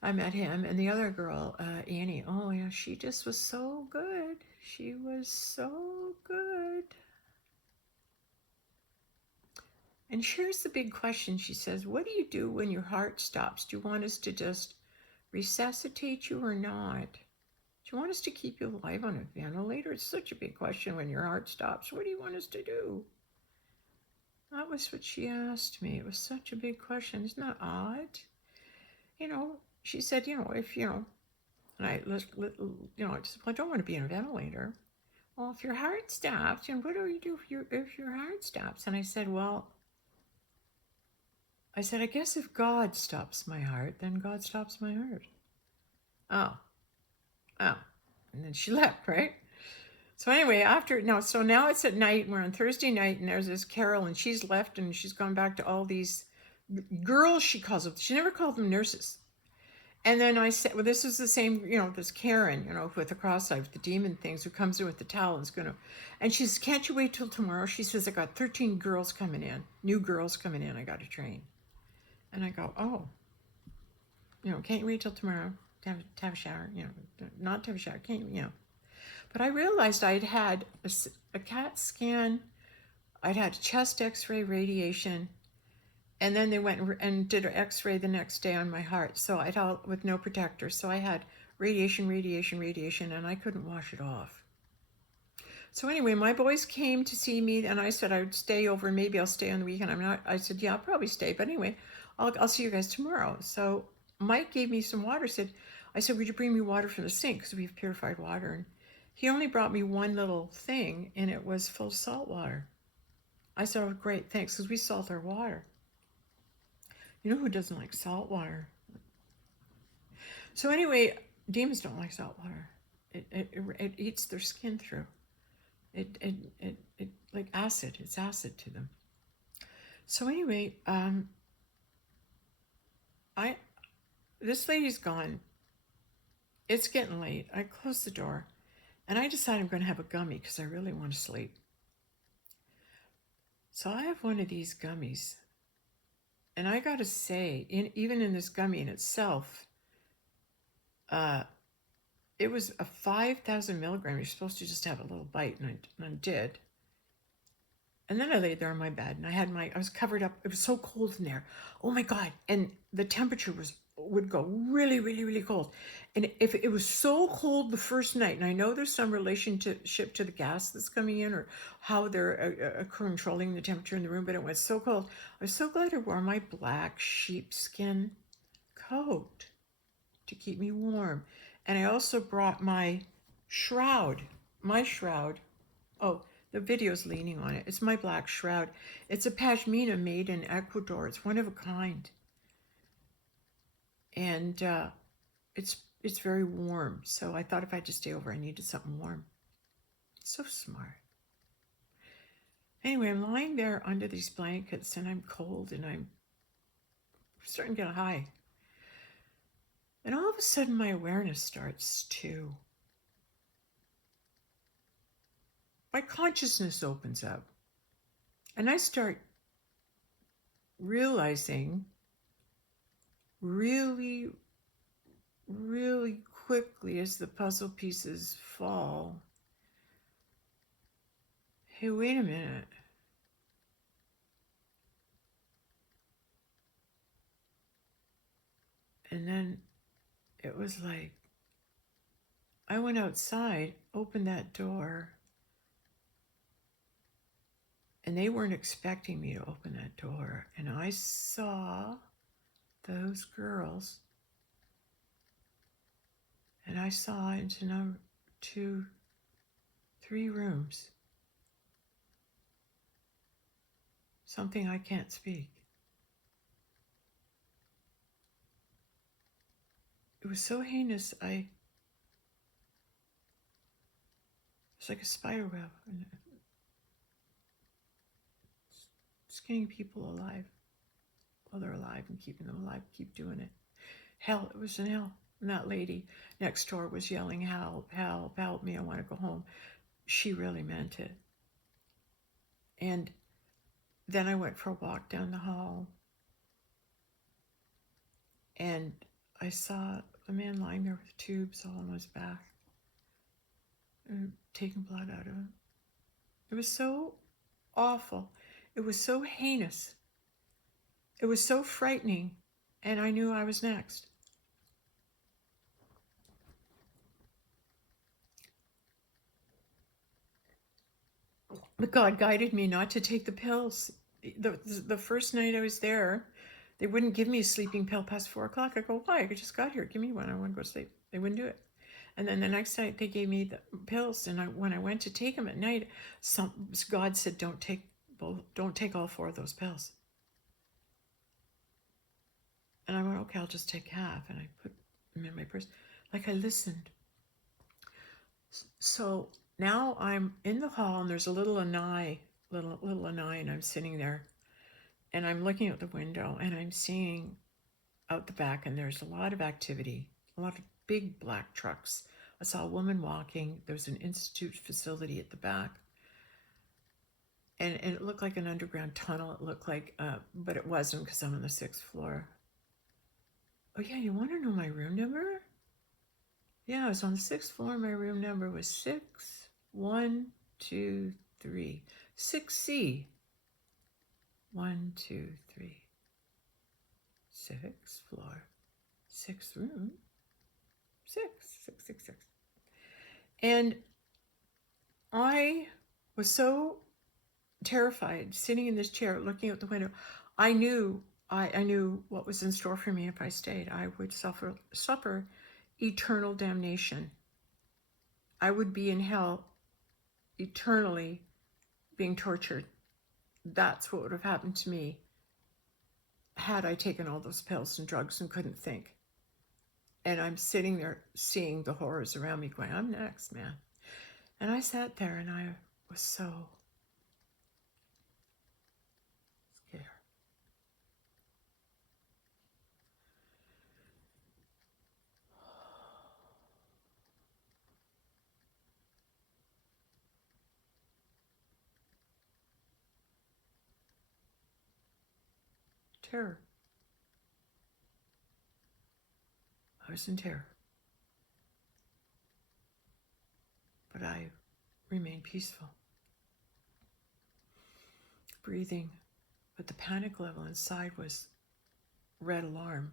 I met him. And the other girl, Annie, oh, yeah, she just was so good. She was so good. And here's the big question. She says, what do you do when your heart stops? Do you want us to just resuscitate you or not? Do you want us to keep you alive on a ventilator? It's such a big question when your heart stops. What do you want us to do? That was what she asked me. It was such a big question. Isn't that odd? She said, if, and I said, I don't want to be in a ventilator. Well, if your heart stops, what do you do if your heart stops? And I said, I guess if God stops my heart, then God stops my heart. Oh. And then she left, right? So anyway, so now it's at night, we're on Thursday night, and there's this Carol, and she's left, and she's gone back to all these girls, she calls them. She never called them nurses. And then I said, well, this is the same, this Karen, with the cross-eyed, with the demon things, who comes in with the towel and is and she says, can't you wait till tomorrow? She says, I got 13 girls coming in, new girls coming in, I got to train. And I go, oh, can't you wait till tomorrow to have a shower, not to have a shower, can't you, But I realized I'd had a CAT scan, I'd had chest x-ray radiation, and then they went and did an x-ray the next day on my heart. So I'd all with no protector. So I had radiation, and I couldn't wash it off. So anyway, my boys came to see me, and I said I would stay over, and maybe I'll stay on the weekend. I said, yeah, I'll probably stay. But anyway, I'll see you guys tomorrow. So Mike gave me some water. I said, would you bring me water from the sink? Because we have purified water. And he only brought me one little thing, and it was full of salt water. I said, oh, great, thanks, because we salt our water. You know who doesn't like salt water? So anyway, demons don't like salt water. It eats their skin through. It like acid. It's acid to them. So anyway, this lady's gone. It's getting late. I close the door, and I decide I'm going to have a gummy because I really want to sleep. So I have one of these gummies, and I got to say, even in this gummy in itself, it was a 5,000 milligram. You're supposed to just have a little bite, and I did. And then I laid there on my bed, and I was covered up. It was so cold in there. Oh my God. And the temperature would go really, really, really cold. And if it was so cold the first night, and I know there's some relationship to the gas that's coming in or how they're controlling the temperature in the room, but it was so cold. I was so glad I wore my black sheepskin coat to keep me warm. And I also brought my shroud. Oh, the video's leaning on it. It's my black shroud. It's a pashmina made in Ecuador. It's one of a kind. And it's very warm. So I thought if I had to stay over, I needed something warm. So smart. Anyway, I'm lying there under these blankets, and I'm cold, and I'm starting to get high. And all of a sudden, my awareness starts to... my consciousness opens up, and I start realizing really, really quickly as the puzzle pieces fall, hey, wait a minute. And then it was like, I went outside, opened that door, and they weren't expecting me to open that door. And I saw those girls, and I saw into number 2, 3 rooms. Something I can't speak. It was so heinous, it's like a spider web, and skinning people alive while they're alive and keeping them alive, keep doing it. Hell, it was in hell. And that lady next door was yelling, help, help, help me, I want to go home. She really meant it. And then I went for a walk down the hall, and I saw a man lying there with tubes all on his back, and taking blood out of him. It was so awful. It was so heinous. It was so frightening, and I knew I was next. But God guided me not to take the pills. The first night I was there, they wouldn't give me a sleeping pill past 4 o'clock. I go, why? I just got here. Give me one. I want to go to sleep. They wouldn't do it. And then the next night they gave me the pills, and when I went to take them at night, God said, don't take all 4 of those pills. And I went, okay, I'll just take half, and I put them in my purse. Like, I listened. So now I'm in the hall, and there's a little lanai, and I'm sitting there, and I'm looking out the window, and I'm seeing out the back, and there's a lot of activity, a lot of big black trucks. I saw a woman walking. There's an institute facility at the back, and it looked like an underground tunnel. It looked like, but it wasn't, because I'm on the 6th floor. Oh yeah, you want to know my room number? Yeah, I was on the 6th floor. My room number was 6123. 6C. 1, 2, 3. 6th floor. 6th room. 6. And I was so terrified, sitting in this chair, looking out the window. I knew what was in store for me if I stayed. I would suffer eternal damnation. I would be in hell eternally being tortured. That's what would have happened to me had I taken all those pills and drugs and couldn't think. And I'm sitting there seeing the horrors around me going, I'm next, man. And I sat there and I was so scared. Terror. I was in terror. But I remained peaceful. Breathing. But the panic level inside was red alarm.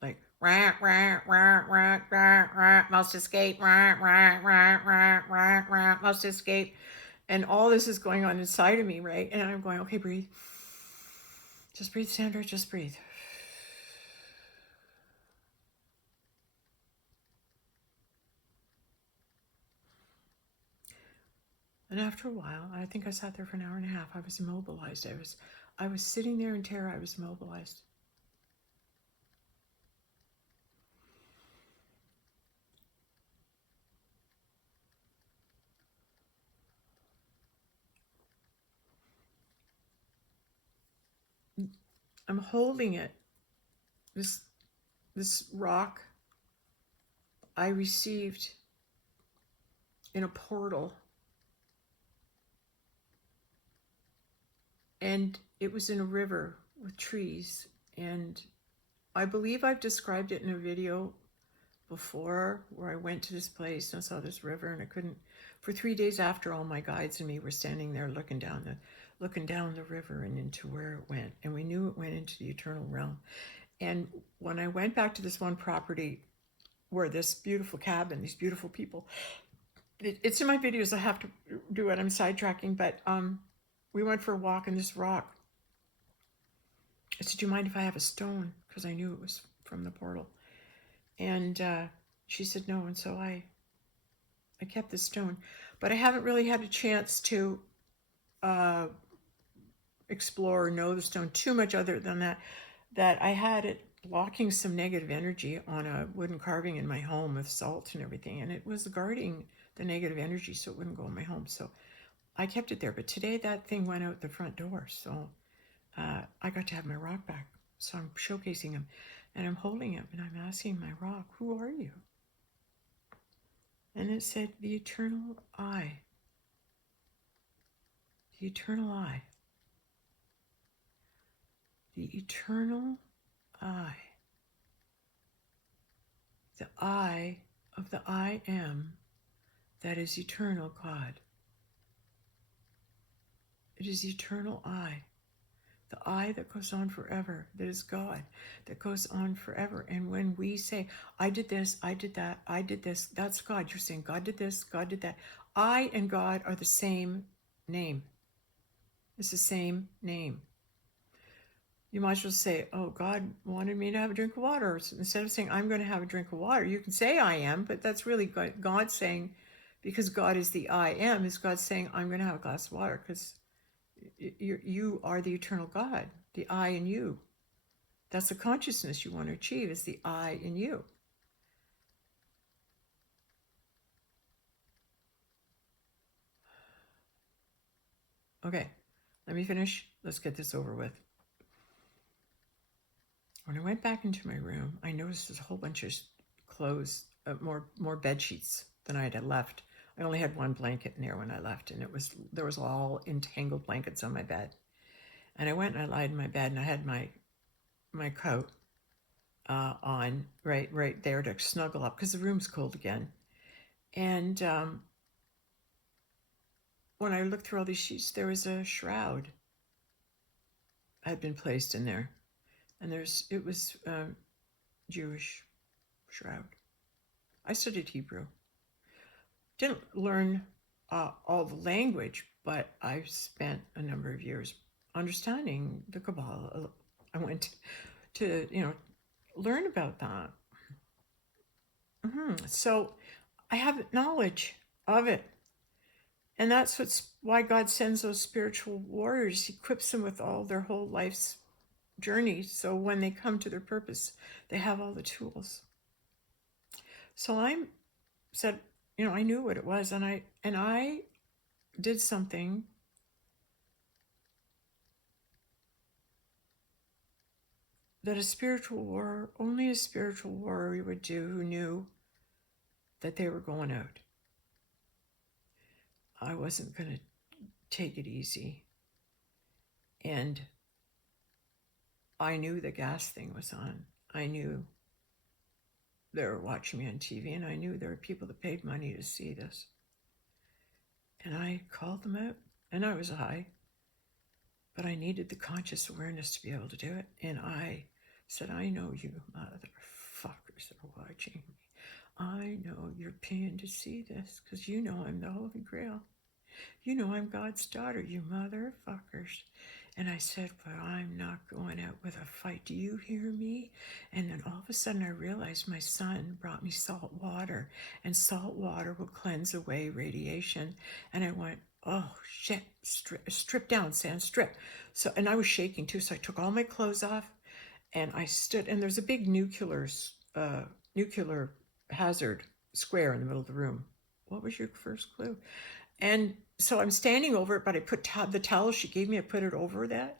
Like, rah, rah, rah, rah, rah, rah, must escape, rah, rah, rah, rah, rah, rah, must escape. And all this is going on inside of me, right? And I'm going, okay, breathe. Just breathe, Sandra, just breathe. And after a while, I think I sat there for an hour and a half. I was immobilized. I was sitting there in terror. I was immobilized. I'm holding it. This rock I received in a portal. And it was in a river with trees. And I believe I've described it in a video before where I went to this place and I saw this river and I couldn't, for 3 days after, all my guides and me were standing there looking down the river and into where it went. And we knew it went into the eternal realm. And when I went back to this one property where this beautiful cabin, these beautiful people, it's in my videos. I have to do it. I'm sidetracking, but we went for a walk in this rock. I said, do you mind if I have a stone? Because I knew it was from the portal. And she said no, and so I kept the stone. But I haven't really had a chance to explore or know the stone too much other than that I had it blocking some negative energy on a wooden carving in my home with salt and everything, and it was guarding the negative energy so it wouldn't go in my home. So I kept it there. But today that thing went out the front door, so I got to have my rock back. So I'm showcasing him, and I'm holding him, and I'm asking my rock, who are you? And it said, the eternal I. The eternal I. The eternal I. The I of the I am that is eternal God. It is eternal I. The I that goes on forever, that is God, that goes on forever. And when we say, I did this, I did that, I did this, that's God. You're saying God did this, God did that. I and God are the same name. It's the same name. You might as well say, oh, God wanted me to have a drink of water. So instead of saying, I'm going to have a drink of water, you can say I am, but that's really God saying, because God is the I am, is God saying, I'm going to have a glass of water, because you are the eternal God, the I in you. That's the consciousness you want to achieve, is the I in you. Okay, let me finish. Let's get this over with. When I went back into my room, I noticed there's a whole bunch of clothes, more bed sheets than I had left. I only had one blanket in there when I left, and there was all entangled blankets on my bed. And I went and I lied in my bed, and I had my coat on right there to snuggle up because the room's cold again. And when I looked through all these sheets, there was a shroud had been placed in there, and it was Jewish shroud. I studied Hebrew. Didn't learn all the language, but I've spent a number of years understanding the Kabbalah. I went to learn about that. So I have knowledge of it. And that's why God sends those spiritual warriors. He equips them with all their whole life's journey. So when they come to their purpose, they have all the tools. So I said, I knew what it was, and I did something that only a spiritual warrior would do, who knew that they were going out. I wasn't going to take it easy. And I knew the gas thing was on. I knew they were watching me on TV, and I knew there were people that paid money to see this. And I called them out, and I was high, but I needed the conscious awareness to be able to do it. And I said, I know you motherfuckers are watching me. I know you're paying to see this, because you know I'm the Holy Grail. You know I'm God's daughter, you motherfuckers. And I said, but I'm not going out with a fight. Do you hear me? And then all of a sudden I realized my son brought me salt water, and salt water will cleanse away radiation. And I went, oh shit, strip down, Sam, strip. So, and I was shaking too, so I took all my clothes off, and I stood, and there's a big nuclear hazard square in the middle of the room. What was your first clue? And so I'm standing over it, but I put the towel she gave me, I put it over that,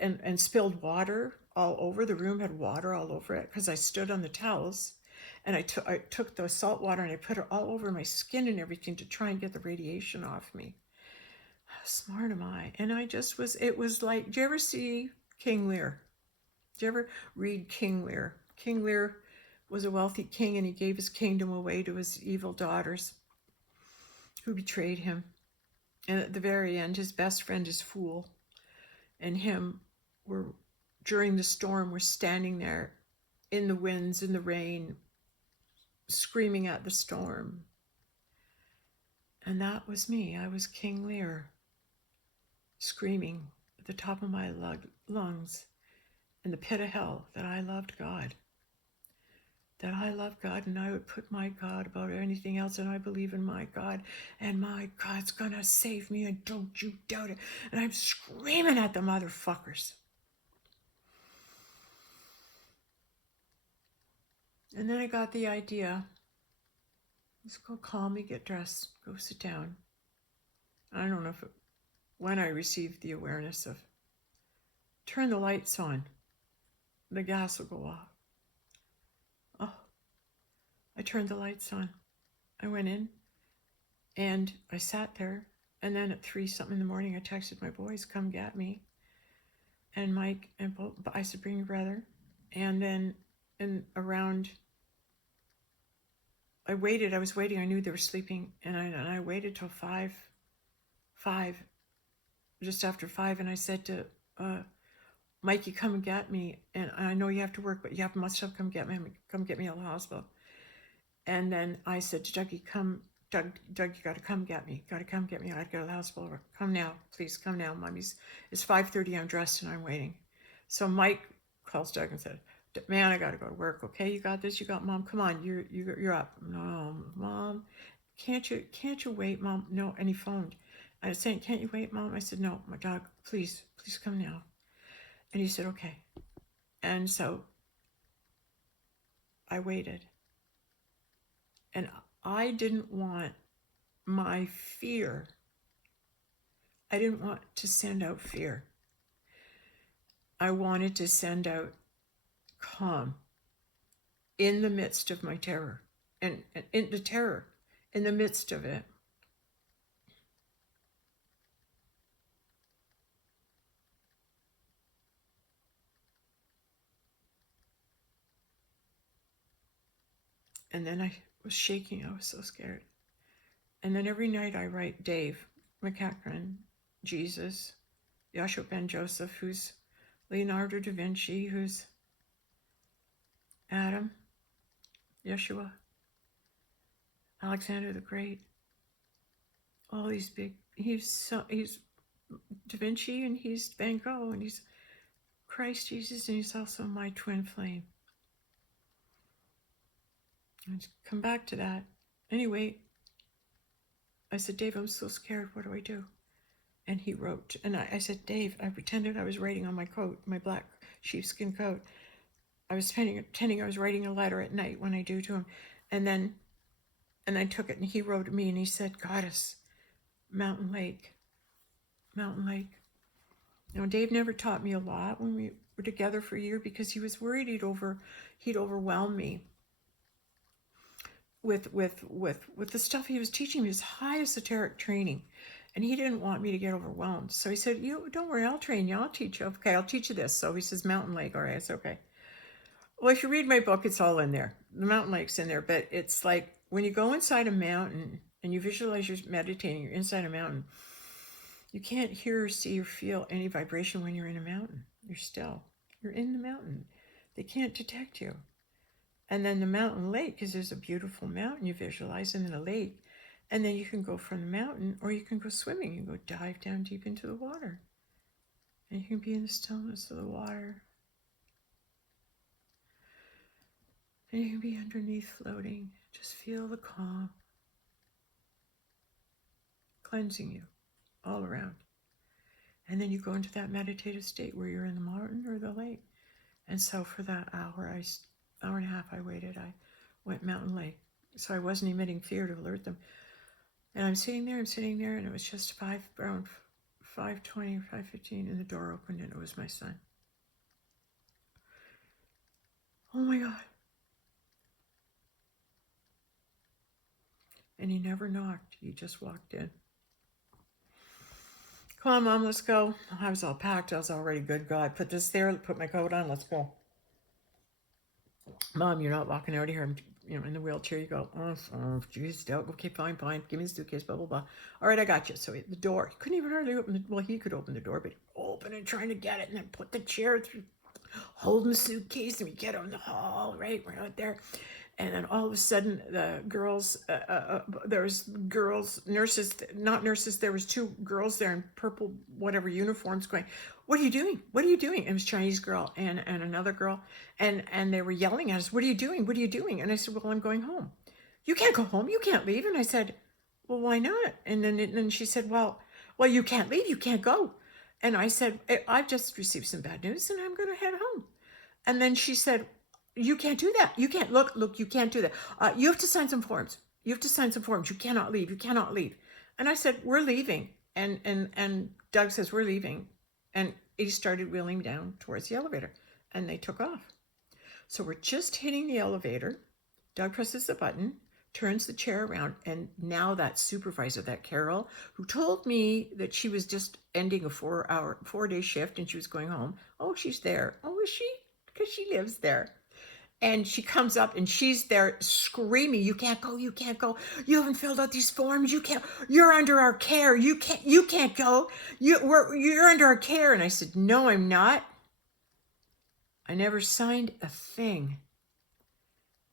and spilled water all over. The room had water all over it because I stood on the towels, and I took the salt water and I put it all over my skin and everything to try and get the radiation off me. How smart am I? And it was like, do you ever see King Lear? Do you ever read King Lear? King Lear was a wealthy king, and he gave his kingdom away to his evil daughters who betrayed him. And at the very end, his best friend, his fool, and him during the storm, were standing there in the winds, in the rain, screaming at the storm. And that was me. I was King Lear, screaming at the top of my lungs in the pit of hell that I loved God. That I love God, and I would put my God above anything else, and I believe in my God, and my God's gonna save me, and don't you doubt it. And I'm screaming at the motherfuckers. And then I got the idea. Let's go call me, get dressed, go sit down. I don't know when I received the awareness of, turn the lights on, the gas will go off. Oh, I turned the lights on. I went in, and I sat there, and then at 3-something in the morning, I texted my boys, come get me. And Mike, and I said, bring your brother. And then I was waiting, I knew they were sleeping, and I waited till 5, just after 5, and I said to Mikey, come and get me, and I know you have to work, but you must have come get me out of the hospital. And then I said to Dougie, Doug, you gotta come get me. I gotta get out of the hospital. Come now, please, come now. Mommy's, it's 5:30, I'm dressed and I'm waiting. So Mike calls Doug and said, man, I gotta go to work. Okay, you got this, you got Mom. Come on, you're up. No, Mom, can't you wait, Mom? No, and he phoned. I was saying, can't you wait, Mom? I said, no, my dog, please come now. And he said, okay. And so I waited. And I didn't want my fear. I didn't want to send out fear. I wanted to send out calm in the midst of my terror, and in the terror, in the midst of it. And then I was shaking. I was so scared. And then every night I write Dave McEachran, Jesus, Yahshua Ben Joseph, who's Leonardo da Vinci, who's Adam, Yeshua, Alexander the Great. all these big, he's Da Vinci, and he's Van Gogh, and he's Christ Jesus, and he's also my twin flame. Let's come back to that. Anyway, I said, Dave, I'm so scared. What do I do? And he wrote, and I said, Dave, I pretended I was writing on my coat, my black sheepskin coat. I was pretending I was writing a letter at night when I do to him. And I took it, and he wrote to me, and he said, Goddess, Mountain Lake. Mountain Lake. You know, Dave never taught me a lot when we were together for a year because he was worried he'd overwhelm me with the stuff he was teaching me, his high esoteric training, and he didn't want me to get overwhelmed. So he said, "You don't worry, I'll train you. I'll teach you. Okay, I'll teach you this." So he says, Mountain Lake. All right, it's okay. Well, if you read my book, it's all in there. The Mountain Lake's in there, but it's like when you go inside a mountain and you visualize you're meditating, you're inside a mountain. You can't hear, see, or feel any vibration when you're in a mountain. You're still. You're in the mountain. They can't detect you. And then the mountain lake, because there's a beautiful mountain you visualize, and then a lake. And then you can go from the mountain, or you can go swimming. You can go dive down deep into the water. And you can be in the stillness of the water. And you can be underneath floating. Just feel the calm cleansing you all around. And then you go into that meditative state where you're in the mountain or the lake. And so for that hour and a half I waited, I went Mountain Lake. So I wasn't emitting fear to alert them. And I'm sitting there, and it was just around 5:20 or 5:15, and the door opened, and it was my son. Oh my God. And he never knocked. He just walked in. Come on, Mom, let's go. I was all packed. I was already good. God, put this there, put my coat on, let's go. Mom, you're not walking out of here. I'm, in the wheelchair. You go, oh, geez, okay, fine. Give me the suitcase, blah, blah, blah. All right, I got you. So the door, he couldn't even hardly open well, he could open the door, but open and trying to get it, and then put the chair through, holding the suitcase, and we get on the hall, right? We're out there. And then all of a sudden, the girls, there was girls, nurses, not nurses, there was two girls there in purple, whatever uniforms going, what are you doing? What are you doing? And it was a Chinese girl and another girl. And they were yelling at us, what are you doing? What are you doing? And I said, well, I'm going home. You can't go home. You can't leave. And I said, well, why not? And then she said, well, you can't leave. You can't go. And I said, I've just received some bad news and I'm going to head home. And then she said, you can't do that. You can't look, you can't do that. You have to sign some forms. You cannot leave. You cannot leave. And I said, we're leaving. And Doug says, we're leaving. And he started wheeling down towards the elevator, and they took off. So we're just hitting the elevator. Doug presses the button, turns the chair around. And now that supervisor, that Carol, who told me that she was just ending a 4-day shift and she was going home. Oh, she's there. Oh, is she? Because she lives there. And she comes up and she's there screaming, you can't go. You haven't filled out these forms. You're under our care. You can't go. You're under our care. And I said, no, I'm not. I never signed a thing.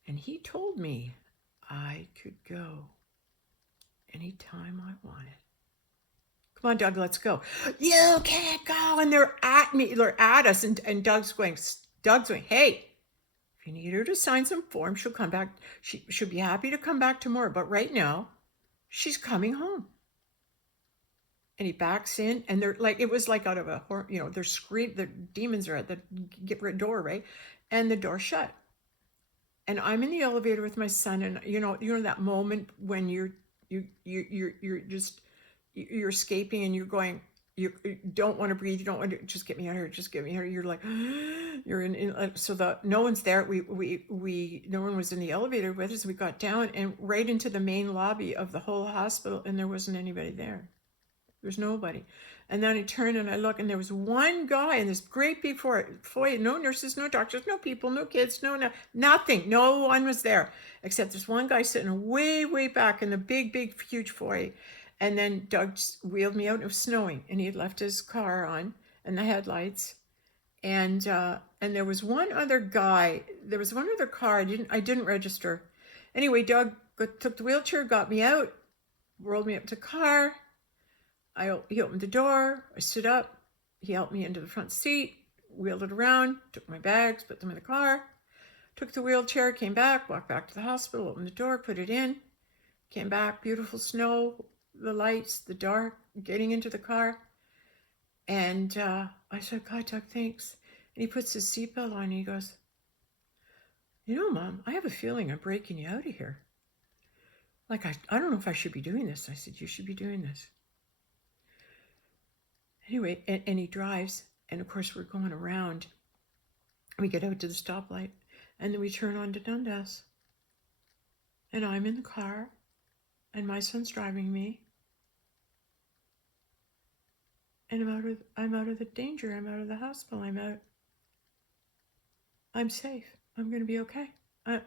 And he told me I could go anytime I wanted. Come on, Doug, let's go. You can't go. And they're at me. They're at us. And Doug's going, hey, you need her to sign some forms. She'll come back. She'll be happy to come back tomorrow. But right now, she's coming home. And he backs in, and they're like, it was like out of a horror, they're screaming. The demons are at the door, right? And the door shut. And I'm in the elevator with my son, and you know that moment when you're escaping, and you're going. You don't want to breathe. You don't want to just get me out of here. Just get me out of here. You're like, you're in so no one's there. No one was in the elevator with us. We got down and right into the main lobby of the whole hospital, and there wasn't anybody there. There's nobody. And then I turn and I look, and there was one guy in this great big foyer. No nurses, no doctors, no people, no kids, nothing. No one was there except this one guy sitting way, way back in the big, huge foyer. And then Doug wheeled me out. It was snowing, and he had left his car on and the headlights. And there was one other guy. There was one other car. I didn't register. Anyway, Doug took the wheelchair, got me out, rolled me up to the car. He opened the door. I stood up. He helped me into the front seat, wheeled it around, took my bags, put them in the car, took the wheelchair, came back, walked back to the hospital, opened the door, put it in, came back, beautiful snow, the lights, the dark, getting into the car. And I said, God, Doug, thanks. And he puts his seatbelt on and he goes, you know, Mom, I have a feeling I'm breaking you out of here. Like, I don't know if I should be doing this. I said, you should be doing this. Anyway, and he drives. And of course, we're going around. We get out to the stoplight. And then we turn on to Dundas. And I'm in the car. And my son's driving me. And I'm out of the danger. I'm out of the hospital. I'm safe. I'm going to be okay. And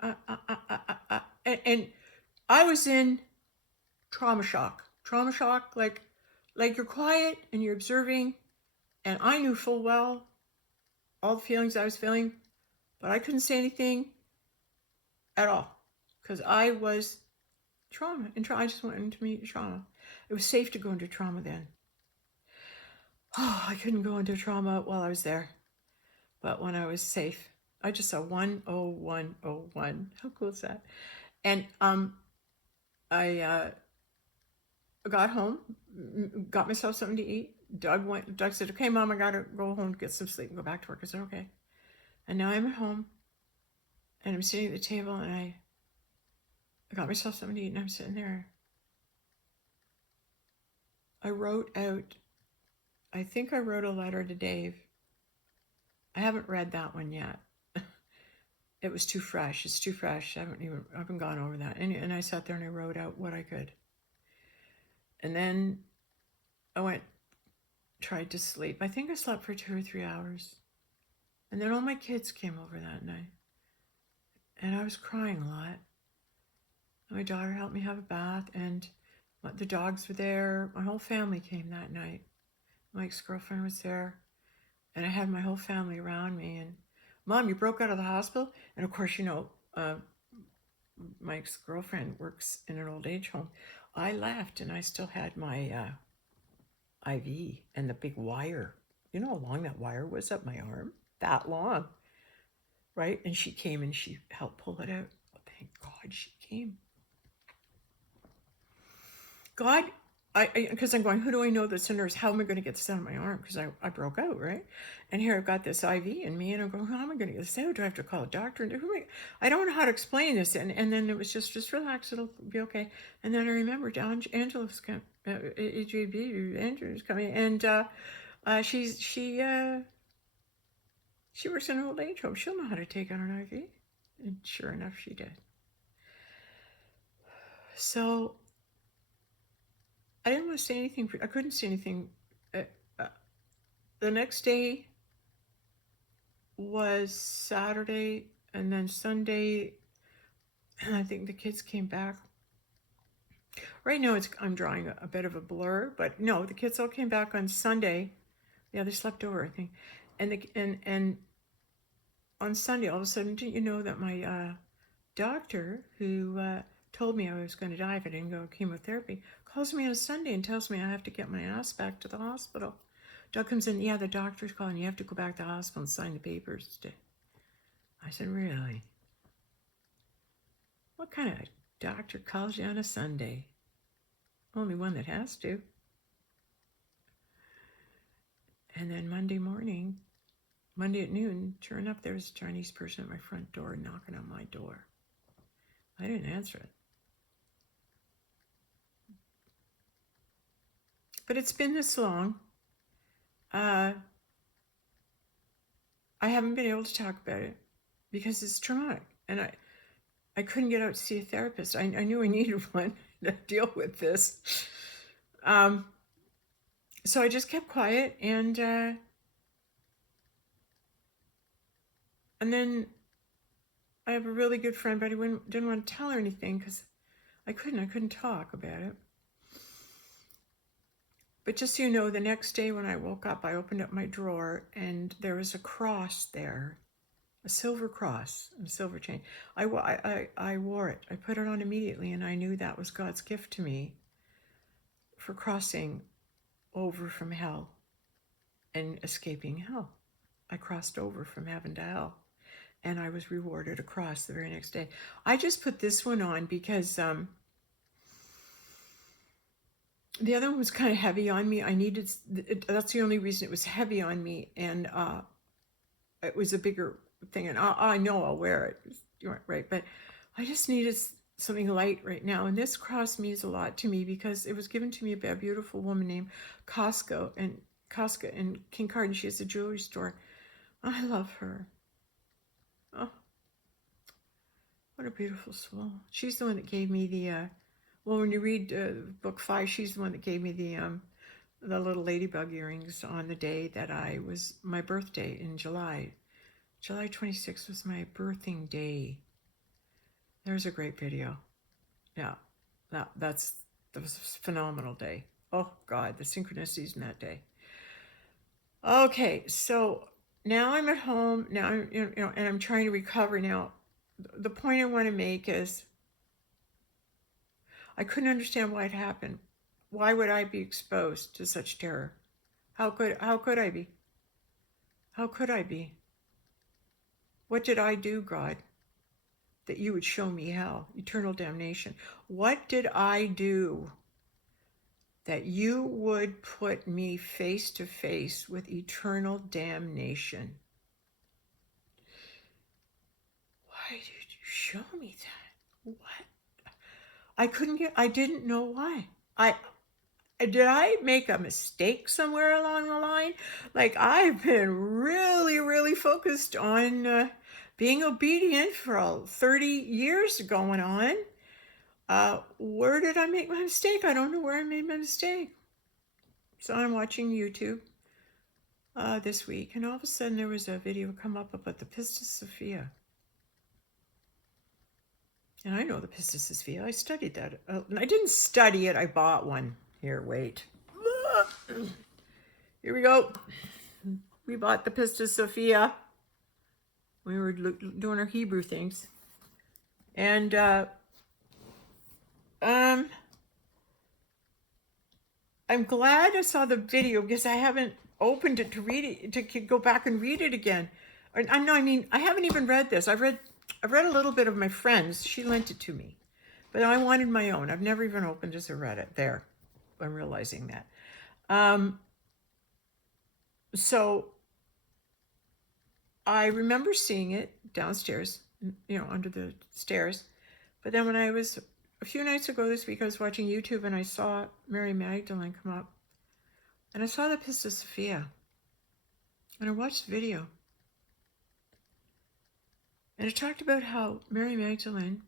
I was in trauma shock, like you're quiet and you're observing. And I knew full well all the feelings I was feeling, but I couldn't say anything at all because I was trauma. And I just went into me trauma. It was safe to go into trauma then. Oh, I couldn't go into trauma while I was there. But when I was safe, I just saw 10101. How cool is that? And I got home, got myself something to eat. Doug said, okay, Mom, I got to go home, get some sleep, and go back to work. I said, okay. And now I'm at home, and I'm sitting at the table, and I got myself something to eat, and I'm sitting there. I think I wrote a letter to Dave. I haven't read that one yet. It was too fresh. It's too fresh. I haven't gone over that. And I sat there and I wrote out what I could. And then I tried to sleep. I think I slept for 2 or 3 hours. And then all my kids came over that night. And I was crying a lot. My daughter helped me have a bath, and the dogs were there. My whole family came that night. My ex-girlfriend was there. And I had my whole family around me. And, Mom, you broke out of the hospital? And of course, my ex-girlfriend works in an old age home. I left and I still had my IV and the big wire. You know how long that wire was up my arm? That long, right? And she came and she helped pull it out. Oh, thank God she came. God, because I'm going, who do I know that's a nurse? How am I going to get this out of my arm? Because I broke out, right? And here I've got this IV in me, and I'm going, how am I going to get this out? Do I have to call a doctor? I don't know how to explain this. And then it was just relax, it'll be okay. And then I remembered Angela's coming, Angela's coming, and she works in an old age home. She'll know how to take out an IV. And sure enough, she did. So I didn't want to say anything. I couldn't say anything. The next day was Saturday, and then Sunday, I think the kids came back. Right now, I'm drawing a bit of a blur, but no, the kids all came back on Sunday. Yeah, they slept over, I think. And on Sunday, all of a sudden, didn't you know that my doctor, who told me I was going to die if I didn't go chemotherapy, calls me on a Sunday and tells me I have to get my ass back to the hospital. Doug comes in, yeah, the doctor's calling, you have to go back to the hospital and sign the papers today. I said, really? What kind of doctor calls you on a Sunday? Only one that has to. And then Monday at noon, sure enough, there was a Chinese person at my front door knocking on my door. I didn't answer it. But it's been this long. I haven't been able to talk about it because it's traumatic. And I couldn't get out to see a therapist. I knew I needed one to deal with this. So I just kept quiet, and then I have a really good friend, but I didn't want to tell her anything because I couldn't talk about it. But just so you know, the next day when I woke up, I opened up my drawer and there was a cross there, a silver cross and a silver chain. I wore it. I put it on immediately, and I knew that was God's gift to me for crossing over from hell and escaping hell. I crossed over from heaven to hell, and I was rewarded a cross the very next day. I just put this one on because the other one was kind of heavy on me. I needed, that's the only reason it was heavy on me, and it was a bigger thing, and I know I'll wear it, right? But I just needed something light right now, and this cross means a lot to me because it was given to me by a beautiful woman named Costco in King Card, and she has a jewelry store. I love her. Oh, what a beautiful soul. She's the one that gave me the well, when you read book 5, she's the one that gave me the little ladybug earrings on the day that was my birthday in July. July 26th was my birthing day. There's a great video. Yeah, that was a phenomenal day. Oh God, the synchronicities in that day. Okay, so now I'm at home now, and I'm trying to recover now. The point I want to make is I couldn't understand why it happened. Why would I be exposed to such terror? How could I be? How could I be? What did I do, God, that you would show me hell, eternal damnation? What did I do that you would put me face to face with eternal damnation? Why did you show me that? What? I didn't know why. Did I make a mistake somewhere along the line? Like, I've been really, really focused on being obedient for 30 years going on. Where did I make my mistake? I don't know where I made my mistake. So I'm watching YouTube this week, and all of a sudden there was a video come up about the Pistis Sophia. And I know the Pistis Sophia. I studied that. I didn't study it. I bought one. Here, wait. Here we go. We bought the Pistis Sophia. We were doing our Hebrew things. And I'm glad I saw the video because I haven't opened it to read it, to go back and read it again. I haven't even read this. I've read a little bit of my friend's. She lent it to me. But I wanted my own. I've never even opened this or read it. There. I'm realizing that. So I remember seeing it downstairs, under the stairs. But then when I was, a few nights ago this week, I was watching YouTube and I saw Mary Magdalene come up. And I saw the Pistis Sophia. And I watched the video. And it talked about how Mary Magdalene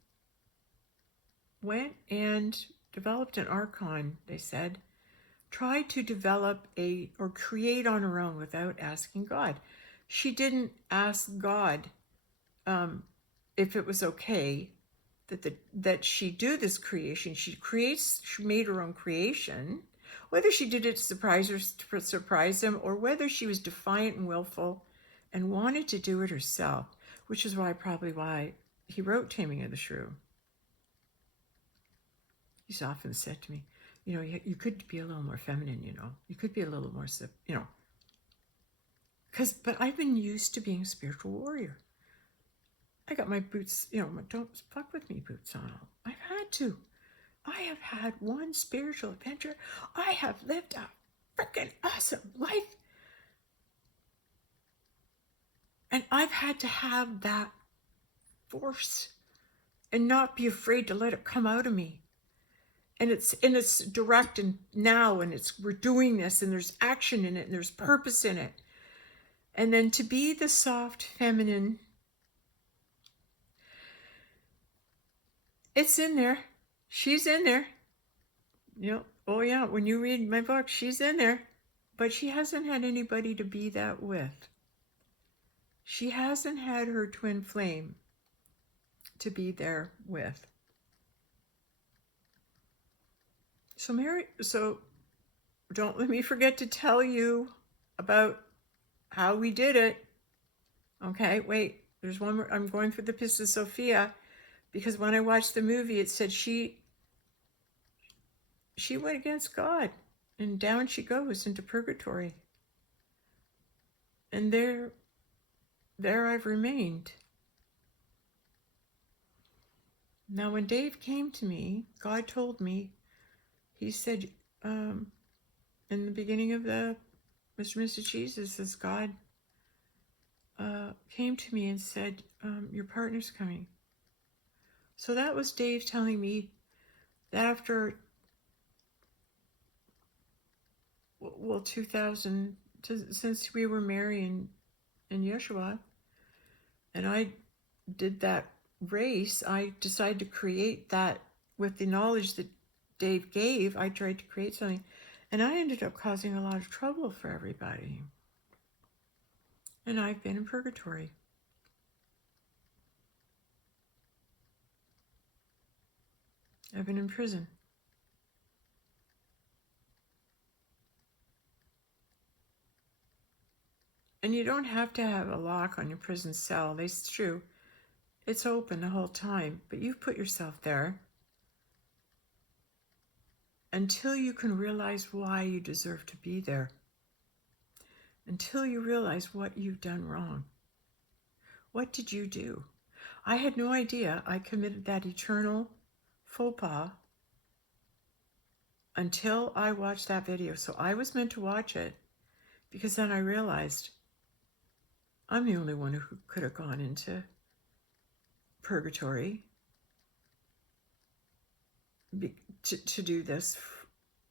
went and developed an archon, they said, tried to develop or create on her own without asking God. She didn't ask God if it was okay that she do this creation. She made her own creation. Whether she did it to surprise him, or whether she was defiant and willful and wanted to do it herself, which is probably why he wrote Taming of the Shrew. He's often said to me, you could be a little more feminine, You could be a little more, but I've been used to being a spiritual warrior. I got my boots, don't fuck with me boots on. I've had to. I have had one spiritual adventure. I have lived a freaking awesome life. And I've had to have that force and not be afraid to let it come out of me. And it's direct and now, and we're doing this, and there's action in it, and there's purpose in it. And then to be the soft, feminine, it's in there. She's in there. Oh yeah, when you read my book, she's in there. But she hasn't had anybody to be that with. She hasn't had her twin flame to be there with. So don't let me forget to tell you about how we did it. Okay, wait, there's one more. I'm going through the Pistis Sophia because when I watched the movie, it said she went against God, and down she goes into purgatory. And there I've remained. Now, when Dave came to me, God told me, he said, in the beginning of the Mr. and Mrs. Jesus, as God came to me and said, your partner's coming. So that was Dave telling me that after, 2000, since we were married in Yeshua, and I did that race, I decided to create that with the knowledge that Dave gave. I tried to create something, and I ended up causing a lot of trouble for everybody. And I've been in purgatory. I've been in prison. And you don't have to have a lock on your prison cell. It's true. It's open the whole time, but you've put yourself there until you can realize why you deserve to be there. Until you realize what you've done wrong. What did you do? I had no idea I committed that eternal faux pas until I watched that video. So I was meant to watch it because then I realized I'm the only one who could have gone into purgatory to do this,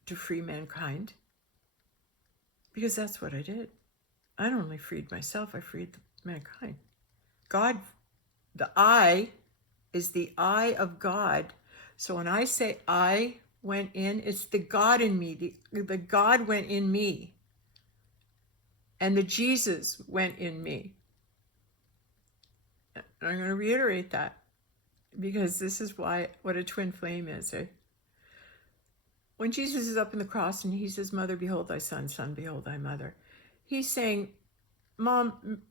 to free mankind, because that's what I did. I not only freed myself, I freed mankind. God, the I is the I of God. So when I say I went in, it's the God in me. The God went in me. And the Jesus went in me. And I'm going to reiterate that because this is what a twin flame is. When Jesus is up in the cross and he says, Mother, behold thy son, son, behold thy mother. He's saying, Mom,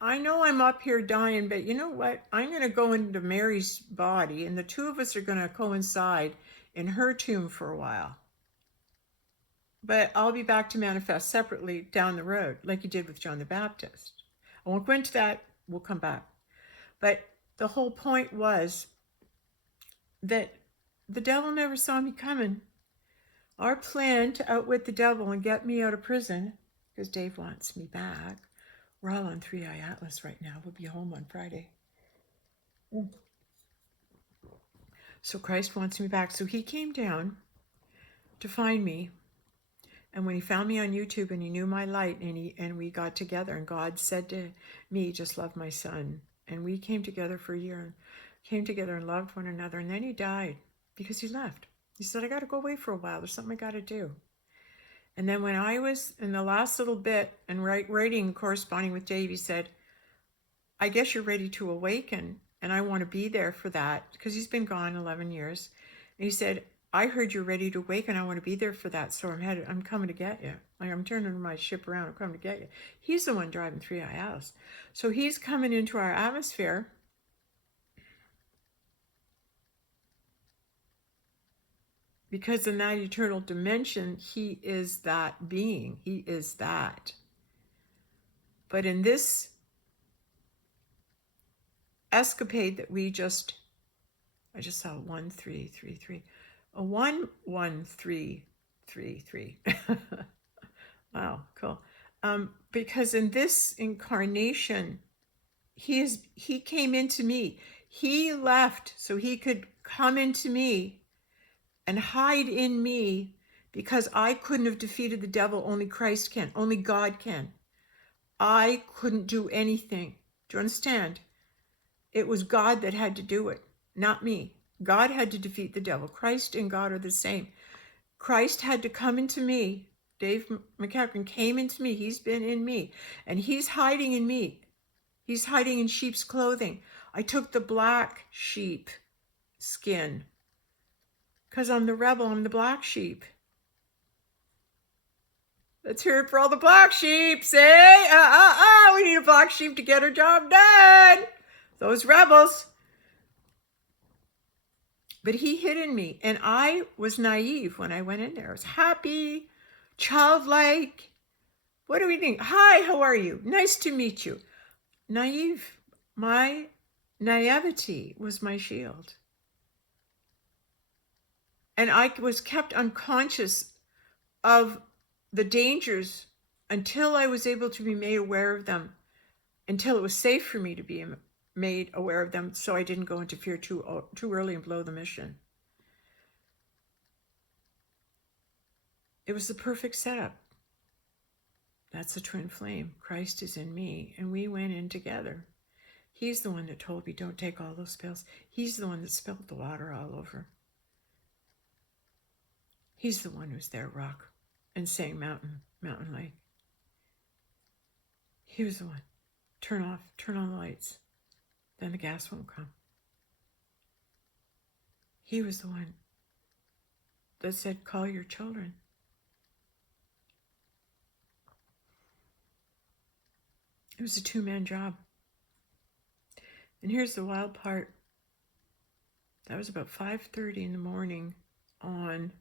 I know I'm up here dying, but you know what? I'm going to go into Mary's body, and the two of us are going to coincide in her tomb for a while. But I'll be back to manifest separately down the road, like you did with John the Baptist. I won't go into that. We'll come back. But the whole point was that the devil never saw me coming. Our plan to outwit the devil and get me out of prison, because Dave wants me back. We're all on 3i Atlas right now. We'll be home on Friday. So Christ wants me back. So he came down to find me. And when he found me on YouTube and he knew my light, and we got together, and God said to me, just love my son. And we came together for a year, and came together and loved one another. And then he died because he left. He said, I got to go away for a while. There's something I got to do. And then when I was in the last little bit and writing, corresponding with Dave, he said, I guess you're ready to awaken. And I want to be there for that because he's been gone 11 years. And he said, I heard you're ready to awaken. I want to be there for that. So I'm coming to get you. I'm turning my ship around. I'm coming to get you. He's the one driving 3i Atlas. So he's coming into our atmosphere. Because in that eternal dimension, he is that being. He is that. But in this escapade that I just saw 1333. A 11333. Wow, cool. Because in this incarnation, he came into me. He left so he could come into me and hide in me, because I couldn't have defeated the devil. Only Christ can. Only God can. I couldn't do anything. Do you understand? It was God that had to do it, not me. God had to defeat the devil. Christ and God are the same. Christ had to come into me. Dave McCaffrey came into me. He's been in me. And he's hiding in me. He's hiding in sheep's clothing. I took the black sheep skin. Because I'm the rebel. I'm the black sheep. Let's hear it for all the black sheep. Say, we need a black sheep to get our job done. Those rebels. But he hid in me, and I was naive when I went in there. I was happy, childlike. What do we think? Hi, how are you? Nice to meet you. Naive. My naivety was my shield. And I was kept unconscious of the dangers until I was able to be made aware of them, until it was safe for me to be made aware of them, so I didn't go into fear too early and blow the mission. It was the perfect setup. That's the twin flame. Christ is in me, and we went in together. He's the one that told me don't take all those pills. He's the one that spilled the water all over. He's the one who's there, rock, and saying mountain lake. He was the one. Turn on the lights. Then the gas won't come. He was the one that said, call your children. It was a two-man job. And here's the wild part. That was about 5:30 in the morning on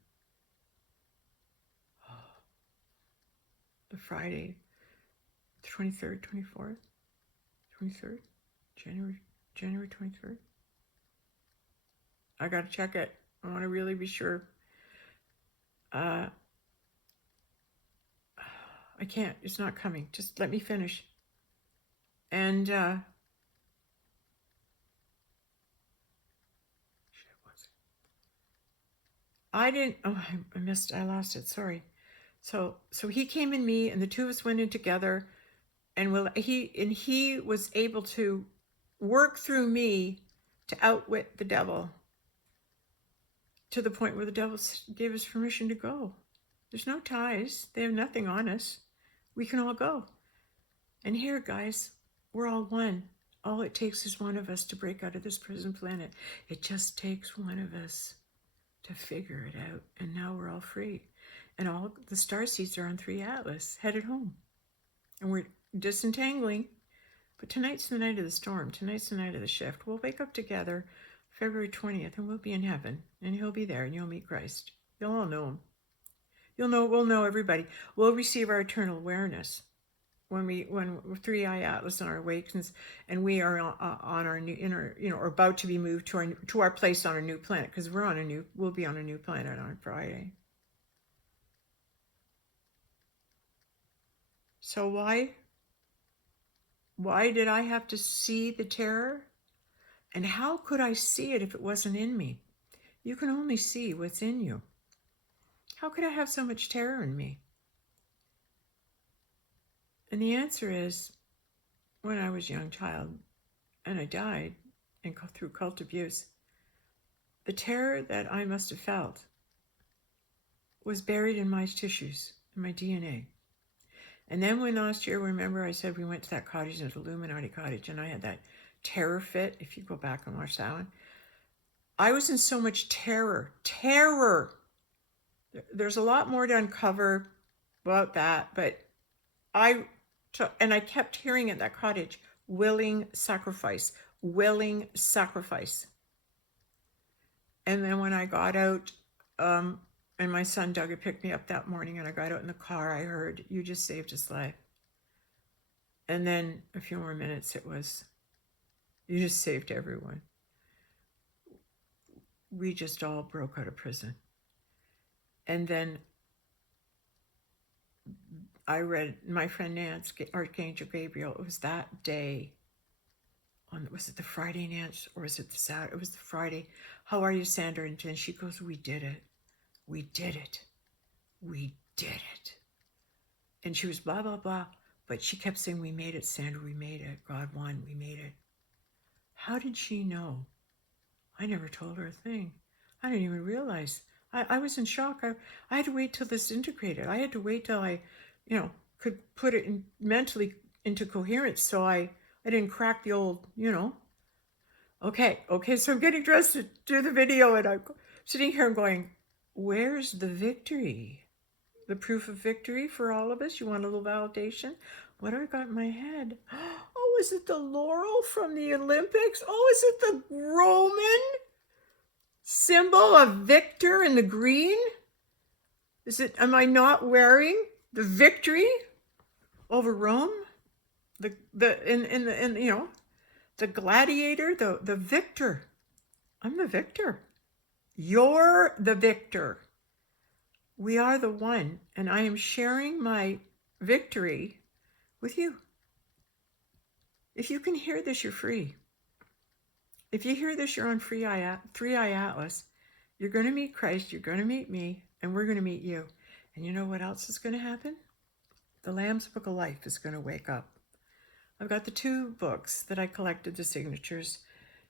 the Friday, the 23rd, 24th, 23rd, January 23rd. I got to check it. I want to really be sure. I can't. It's not coming. Just let me finish. And I didn't. Oh, I lost it. Sorry. So he came in me, and the two of us went in together, and he was able to work through me to outwit the devil, to the point where the devil gave us permission to go. There's no ties. They have nothing on us. We can all go. And here, guys, we're all one. All it takes is one of us to break out of this prison planet. It just takes one of us to figure it out. And now we're all free. And all the starseeds are on 3 Atlas, headed home. And we're disentangling. But tonight's the night of the storm. Tonight's the night of the shift. We'll wake up together February 20th, and we'll be in heaven. And he'll be there, and you'll meet Christ. You'll all know him. We'll know everybody. We'll receive our eternal awareness when 3 Atlas on our awakens, and we are on our new inner, or about to be moved to our place on a new planet, because we'll be on a new planet on Friday. So why did I have to see the terror? And how could I see it if it wasn't in me? You can only see what's in you. How could I have so much terror in me? And the answer is, when I was a young child and I died through cult abuse, the terror that I must have felt was buried in my tissues, in my DNA. And then when last year, remember I said we went to that cottage, an Illuminati cottage, and I had that terror fit, if you go back and watch that one. I was in so much terror. There's a lot more to uncover about that, but I kept hearing at that cottage, willing sacrifice. And then when I got out, and my son Doug had picked me up that morning, and I got out in the car, I heard, you just saved his life. And then a few more minutes, it was, you just saved everyone. We just all broke out of prison. And then I read my friend Nance, Archangel Gabriel. It was that day. Was it the Friday, Nance, or was it the Saturday? It was the Friday. How are you, Sandra? And then she goes, we did it. We did it. We did it. And she was blah, blah, blah. But she kept saying, we made it, Sandra. We made it. God won. We made it. How did she know? I never told her a thing. I didn't even realize. I was in shock. I had to wait till this integrated. I had to wait till I, could put it mentally into coherence, so I didn't crack the old, Okay, so I'm getting dressed to do the video, and I'm sitting here and going, where's the victory? The proof of victory for all of us? You want a little validation? What do I got in my head? Oh, is it the laurel from the Olympics? Oh, is it the Roman symbol of victor in the green. Is it, am I not wearing the victory over Rome? The you know, the gladiator, the victor. I'm the victor. You're the victor. We are the one, and I am sharing my victory with you. If you can hear this, you're free. If you hear this, you're on Three Eye Atlas. You're going to meet Christ, you're going to meet me, and we're going to meet you. And you know what else is going to happen? The Lamb's Book of Life is going to wake up. I've got the 2 books that I collected, the signatures.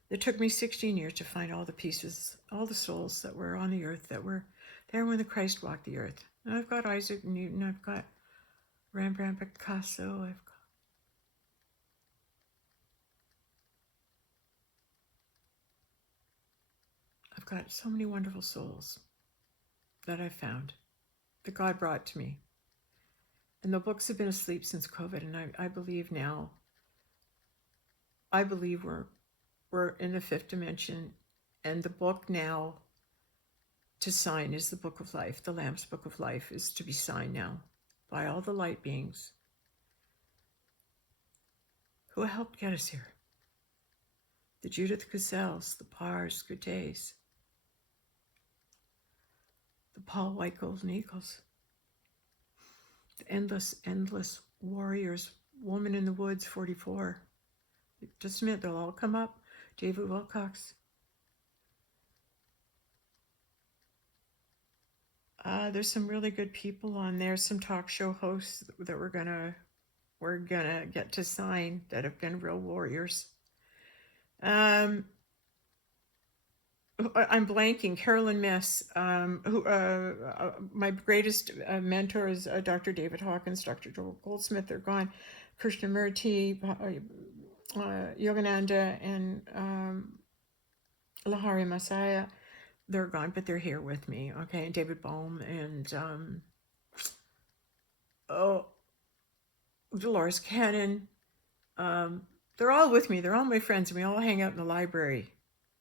It took me 16 years to find all the pieces, all the souls that were on the earth, that were there when the Christ walked the earth. And I've got Isaac Newton, I've got Rembrandt, Picasso, I've got so many wonderful souls that I found, that God brought to me. And the books have been asleep since COVID, and I believe now, I believe we're in the 5th dimension, and the book now to sign is the Book of Life. The Lamb's Book of Life is to be signed now by all the light beings who helped get us here. The Judith Gazelles, the Pars Gutes, the Paul White Golden Eagles, the endless warriors, Woman in the Woods 44. Just a minute, they'll all come up. David Wilcox. There's some really good people on there, some talk show hosts that we're gonna get to sign that have been real warriors. I'm blanking. Carolyn Miss, who my greatest mentor is Dr. David Hawkins, Dr. Joel Goldsmith. They're gone. Krishnamurti, Yogananda, and Lahari Messiah. They're gone, but they're here with me. Okay, and David Bohm and Dolores Cannon. They're all with me. They're all my friends, and we all hang out in the library.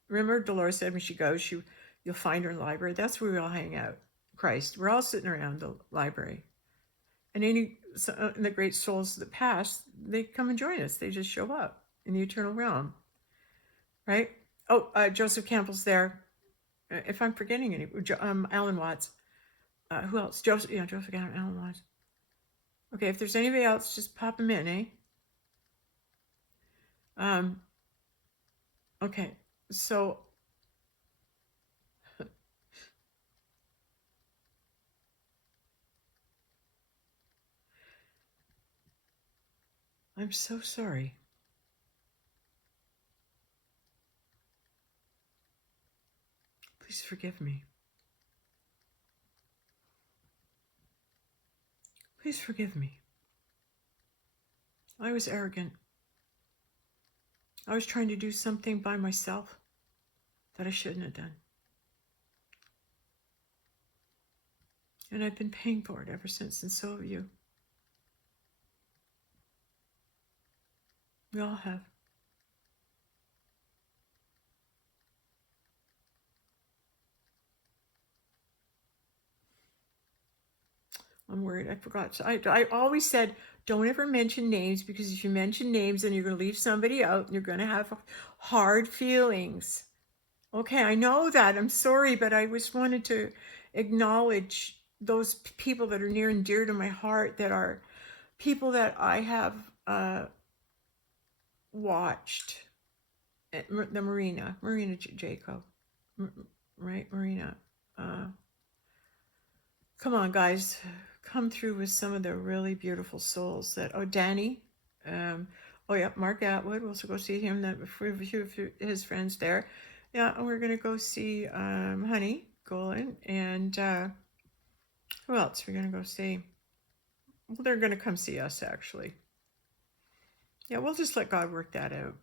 Remember, Dolores said when she goes, you'll find her in the library. That's where we all hang out. Christ. We're all sitting around the library. And the great souls that pass, they come and join us. They just show up in the eternal realm. Right? Oh, Joseph Campbell's there. If I'm forgetting any, Alan Watts. Who else? Joseph Campbell, Alan Watts. Okay, if there's anybody else, just pop them in, eh? Okay, so I'm so sorry. Please forgive me. Please forgive me. I was arrogant. I was trying to do something by myself that I shouldn't have done. And I've been paying for it ever since, and so have you. We all have. I'm worried. I forgot. So I always said, don't ever mention names, because if you mention names, then you're going to leave somebody out and you're going to have hard feelings. Okay, I know that. I'm sorry, but I just wanted to acknowledge those people that are near and dear to my heart, that are people that I have watched. The Marina Jacob, right? Marina. Come on, guys. Come through with some of the really beautiful souls that, Danny. Oh, yeah, Mark Atwood. We'll also go see him. That his friends there. Yeah, and we're going to go see Honey Golan. And who else we're going to go see? Well, they're going to come see us, actually. Yeah, we'll just let God work that out.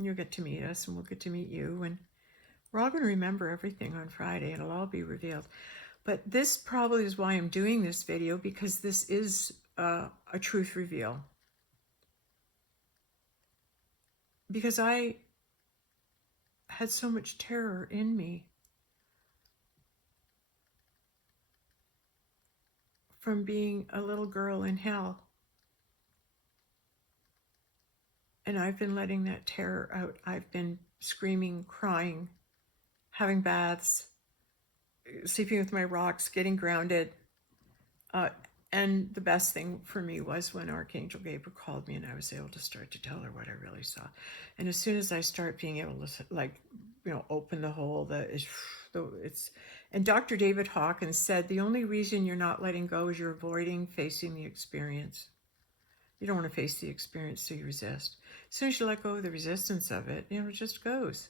You'll get to meet us, and we'll get to meet you. And we're all going to remember everything on Friday. It'll all be revealed. But this probably is why I'm doing this video, because this is a truth reveal. Because I had so much terror in me from being a little girl in hell. And I've been letting that terror out. I've been screaming, crying, having baths, sleeping with my rocks, getting grounded. And the best thing for me was when Archangel Gabriel called me and I was able to start to tell her what I really saw. And as soon as I start being able to, like, open the hole, and Dr. David Hawkins said, the only reason you're not letting go is you're avoiding facing the experience. You don't want to face the experience, so you resist. As soon as you let go of the resistance of it, it just goes.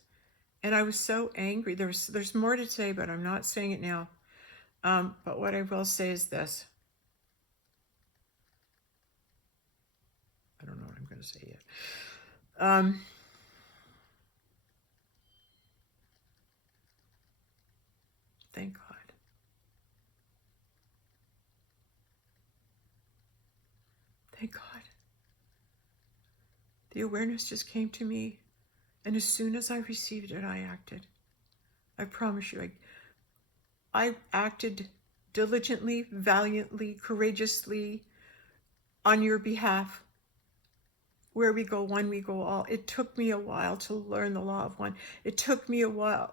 And I was so angry. There's more to say, but I'm not saying it now. But what I will say is this. I don't know what I'm going to say yet. Thank God. Thank God. The awareness just came to me, and as soon as I received it, I acted. I promise you, I acted diligently, valiantly, courageously on your behalf. Where we go one, we go all. It took me a while to learn the law of one. It took me a while.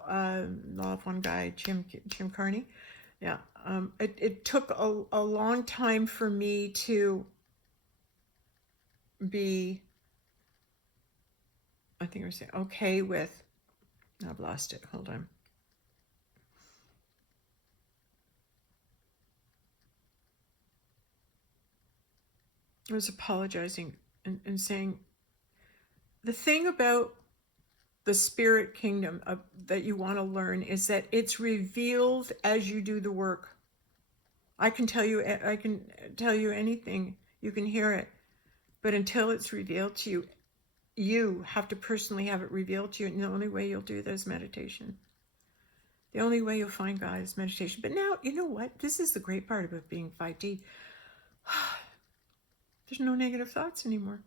Law of one guy, Jim Carney. Yeah. It took a long time for me to be, I think I was saying, okay with, I've lost it. Hold on. I was apologizing and saying, the thing about the spirit kingdom that you want to learn is that it's revealed as you do the work. I can tell you anything. You can hear it. But until it's revealed to you, you have to personally have it revealed to you. And the only way you'll do that is meditation. The only way you'll find God is meditation. But now, you know what? This is the great part about being 5D. There's no negative thoughts anymore.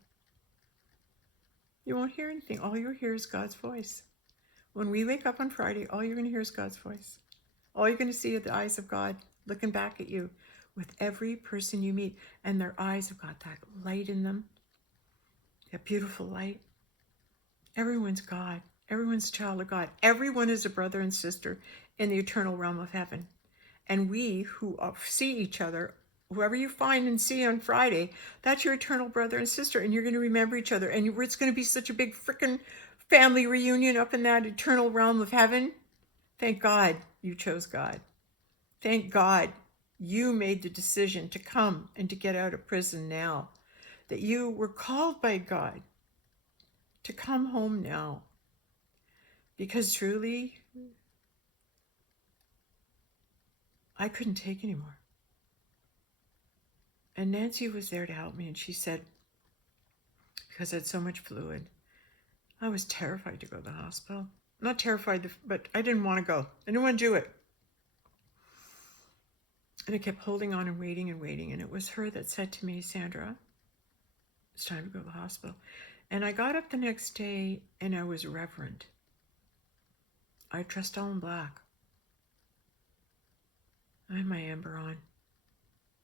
You won't hear anything. All you'll hear is God's voice. When we wake up on Friday, all you're going to hear is God's voice. All you're going to see are the eyes of God looking back at you with every person you meet. And their eyes have got that light in them, that beautiful light. Everyone's God. Everyone's a child of God. Everyone is a brother and sister in the eternal realm of heaven. And we who see each other, whoever you find and see on Friday, that's your eternal brother and sister. And you're going to remember each other. And it's going to be such a big freaking family reunion up in that eternal realm of heaven. Thank God you chose God. Thank God you made the decision to come and to get out of prison now. That you were called by God to come home now. Because truly, I couldn't take anymore. And Nancy was there to help me, and she said, because I had so much fluid, I was terrified to go to the hospital. Not terrified, but I didn't want to go. I didn't want to do it. And I kept holding on and waiting, and it was her that said to me, Sandra, it's time to go to the hospital. And I got up the next day, and I was reverent. I dressed all in black. I had my amber on,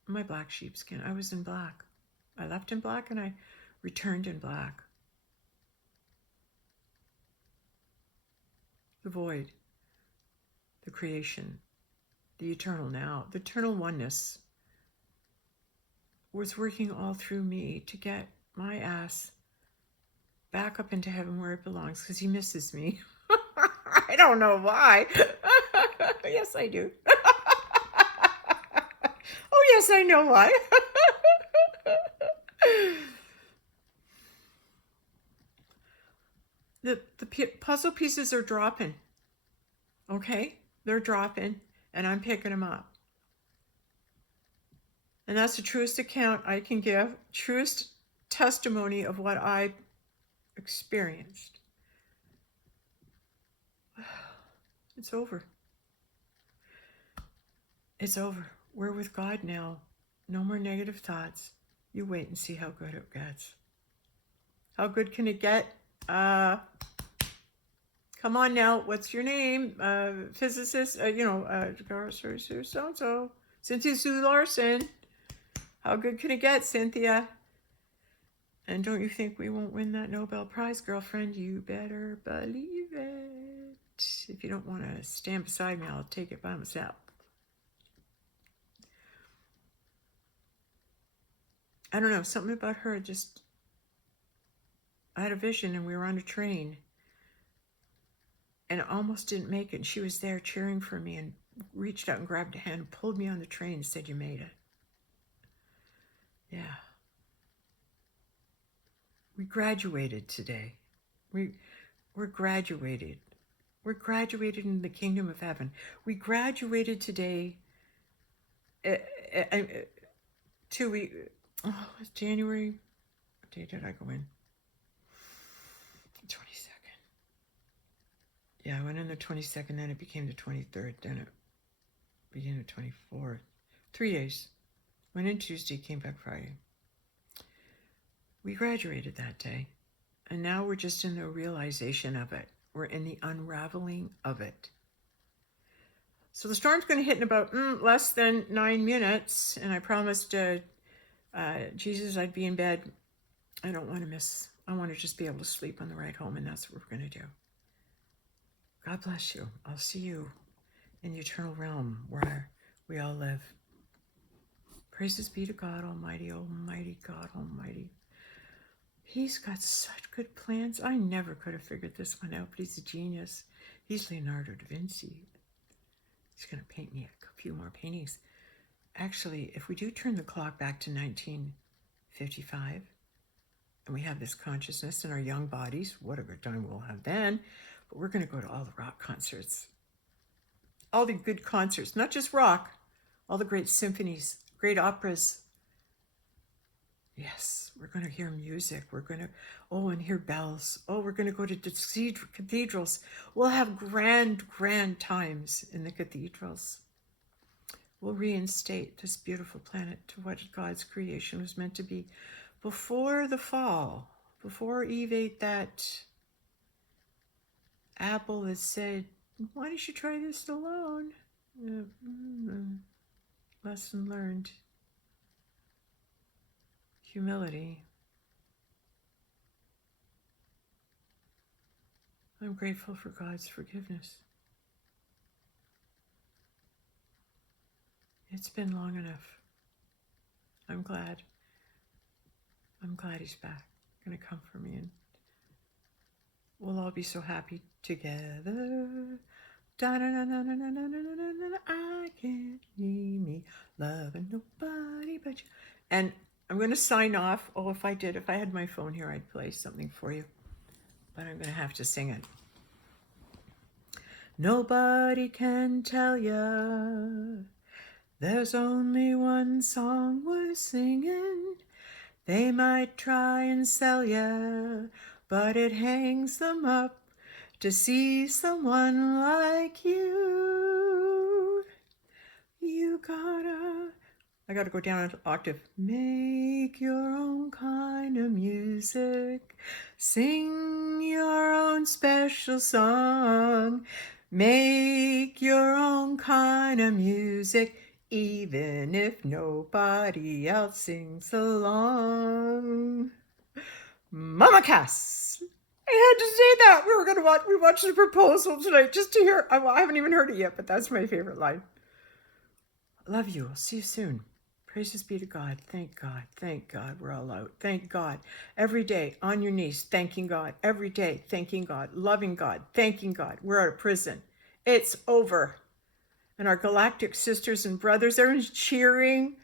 my black sheepskin. I was in black. I left in black and I returned in black. The void, the creation, the eternal now, the eternal oneness was working all through me to get my ass back up into heaven where it belongs, because he misses me. I don't know why. Yes, I do. Oh, yes, I know why. The puzzle pieces are dropping. Okay? They're dropping, and I'm picking them up. And that's the truest account I can give, truest testimony of what I experienced. It's over. It's over. We're with God now. No more negative thoughts. You wait and see how good it gets. How good can it get? Come on now. What's your name? Physicist, so-and-so. Cynthia Sue Larson. How good can it get, Cynthia? And don't you think we won't win that Nobel Prize, girlfriend? You better believe it. If you don't want to stand beside me, I'll take it by myself. I don't know, something about her just... I had a vision and we were on a train and I almost didn't make it. And she was there cheering for me and reached out and grabbed a hand and pulled me on the train and said, "You made it." Yeah. We graduated today. We're graduated. We're graduated in the kingdom of heaven. We graduated today. 2 weeks. Oh, it's January. What day did I go in? 22nd. Yeah, I went in the 22nd, then it became the 23rd, then it became the 24th. 3 days. Went in Tuesday, came back Friday. We graduated that day. And now we're just in the realization of it. We're in the unraveling of it. So the storm's going to hit in about less than 9 minutes. And I promised Jesus I'd be in bed. I don't want to miss. I want to just be able to sleep on the ride home. And that's what we're going to do. God bless you. I'll see you in the eternal realm where we all live. Praises be to God Almighty, Almighty God Almighty. He's got such good plans. I never could have figured this one out, but he's a genius. He's Leonardo da Vinci. He's going to paint me a few more paintings. Actually, if we do turn the clock back to 1955, and we have this consciousness in our young bodies, what a good time we'll have then. But we're going to go to all the rock concerts. All the good concerts, not just rock, all the great symphonies, great operas. Yes, we're going to hear music. We're going to, and hear bells. We're going to go to cathedrals. We'll have grand, grand times in the cathedrals. We'll reinstate this beautiful planet to what God's creation was meant to be before the fall, before Eve ate that apple that said, "Why don't you try this alone?" Lesson learned. Humility. I'm grateful for God's forgiveness. It's been long enough. I'm glad. I'm glad he's back. Gonna come for me, and we'll all be so happy together. I can't need me loving nobody but you. And I'm going to sign off. If I had my phone here, I'd play something for you. But I'm going to have to sing it. Nobody can tell ya there's only one song worth singing. They might try and sell ya, but it hangs them up to see someone like you. I gotta go down an octave. Make your own kind of music. Sing your own special song. Make your own kind of music, even if nobody else sings along. Mama Cass. I had to say that. We watched the proposal tonight just to hear. I haven't even heard it yet, but that's my favorite line. Love you. I'll see you soon. Praises be to God. Thank God. Thank God. We're all out. Thank God. Every day on your knees, thanking God. Every day, thanking God. Loving God. Thanking God. We're out of prison. It's over. And our galactic sisters and brothers, everyone's cheering.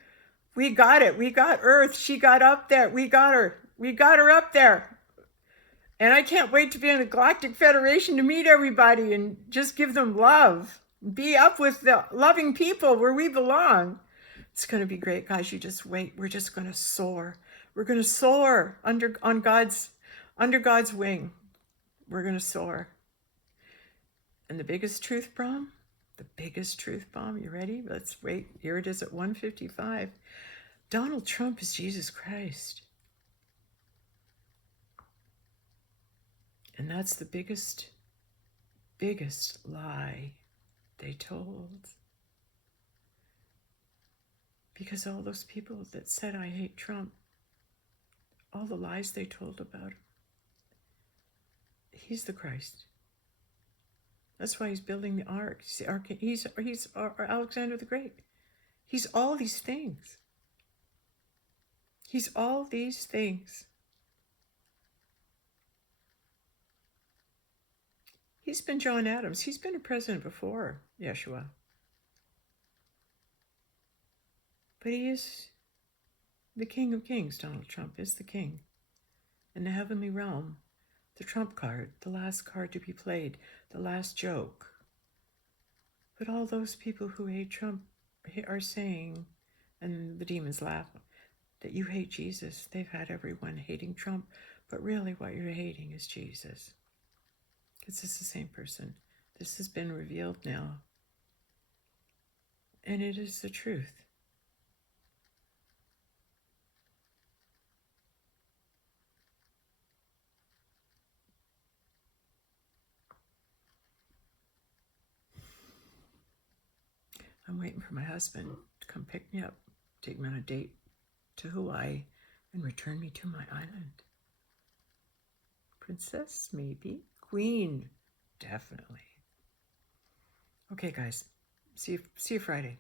We got it. We got Earth. She got up there. We got her. We got her up there. And I can't wait to be in the Galactic Federation to meet everybody and just give them love. Be up with the loving people where we belong. It's going to be great, guys. You just wait. We're just going to soar. We're going to soar under God's wing. We're going to soar. And the biggest truth bomb? The biggest truth bomb. You ready? Let's wait. Here it is at 1:55. Donald Trump is Jesus Christ. And that's the biggest lie they told. Because all those people that said, I hate Trump, all the lies they told about him, he's the Christ. That's why he's building the ark. He's Alexander the Great. He's all these things. He's all these things. He's been John Adams. He's been a president before Yeshua. But he is the King of Kings. Donald Trump is the king. In the heavenly realm, the trump card, the last card to be played, the last joke. But all those people who hate Trump are saying, and the demons laugh, that you hate Jesus. They've had everyone hating Trump, but really what you're hating is Jesus. Because it's the same person. This has been revealed now. And it is the truth. I'm waiting for my husband to come pick me up, take me on a date to Hawaii, and return me to my island. Princess, maybe. Queen, definitely. Okay, guys. See you Friday.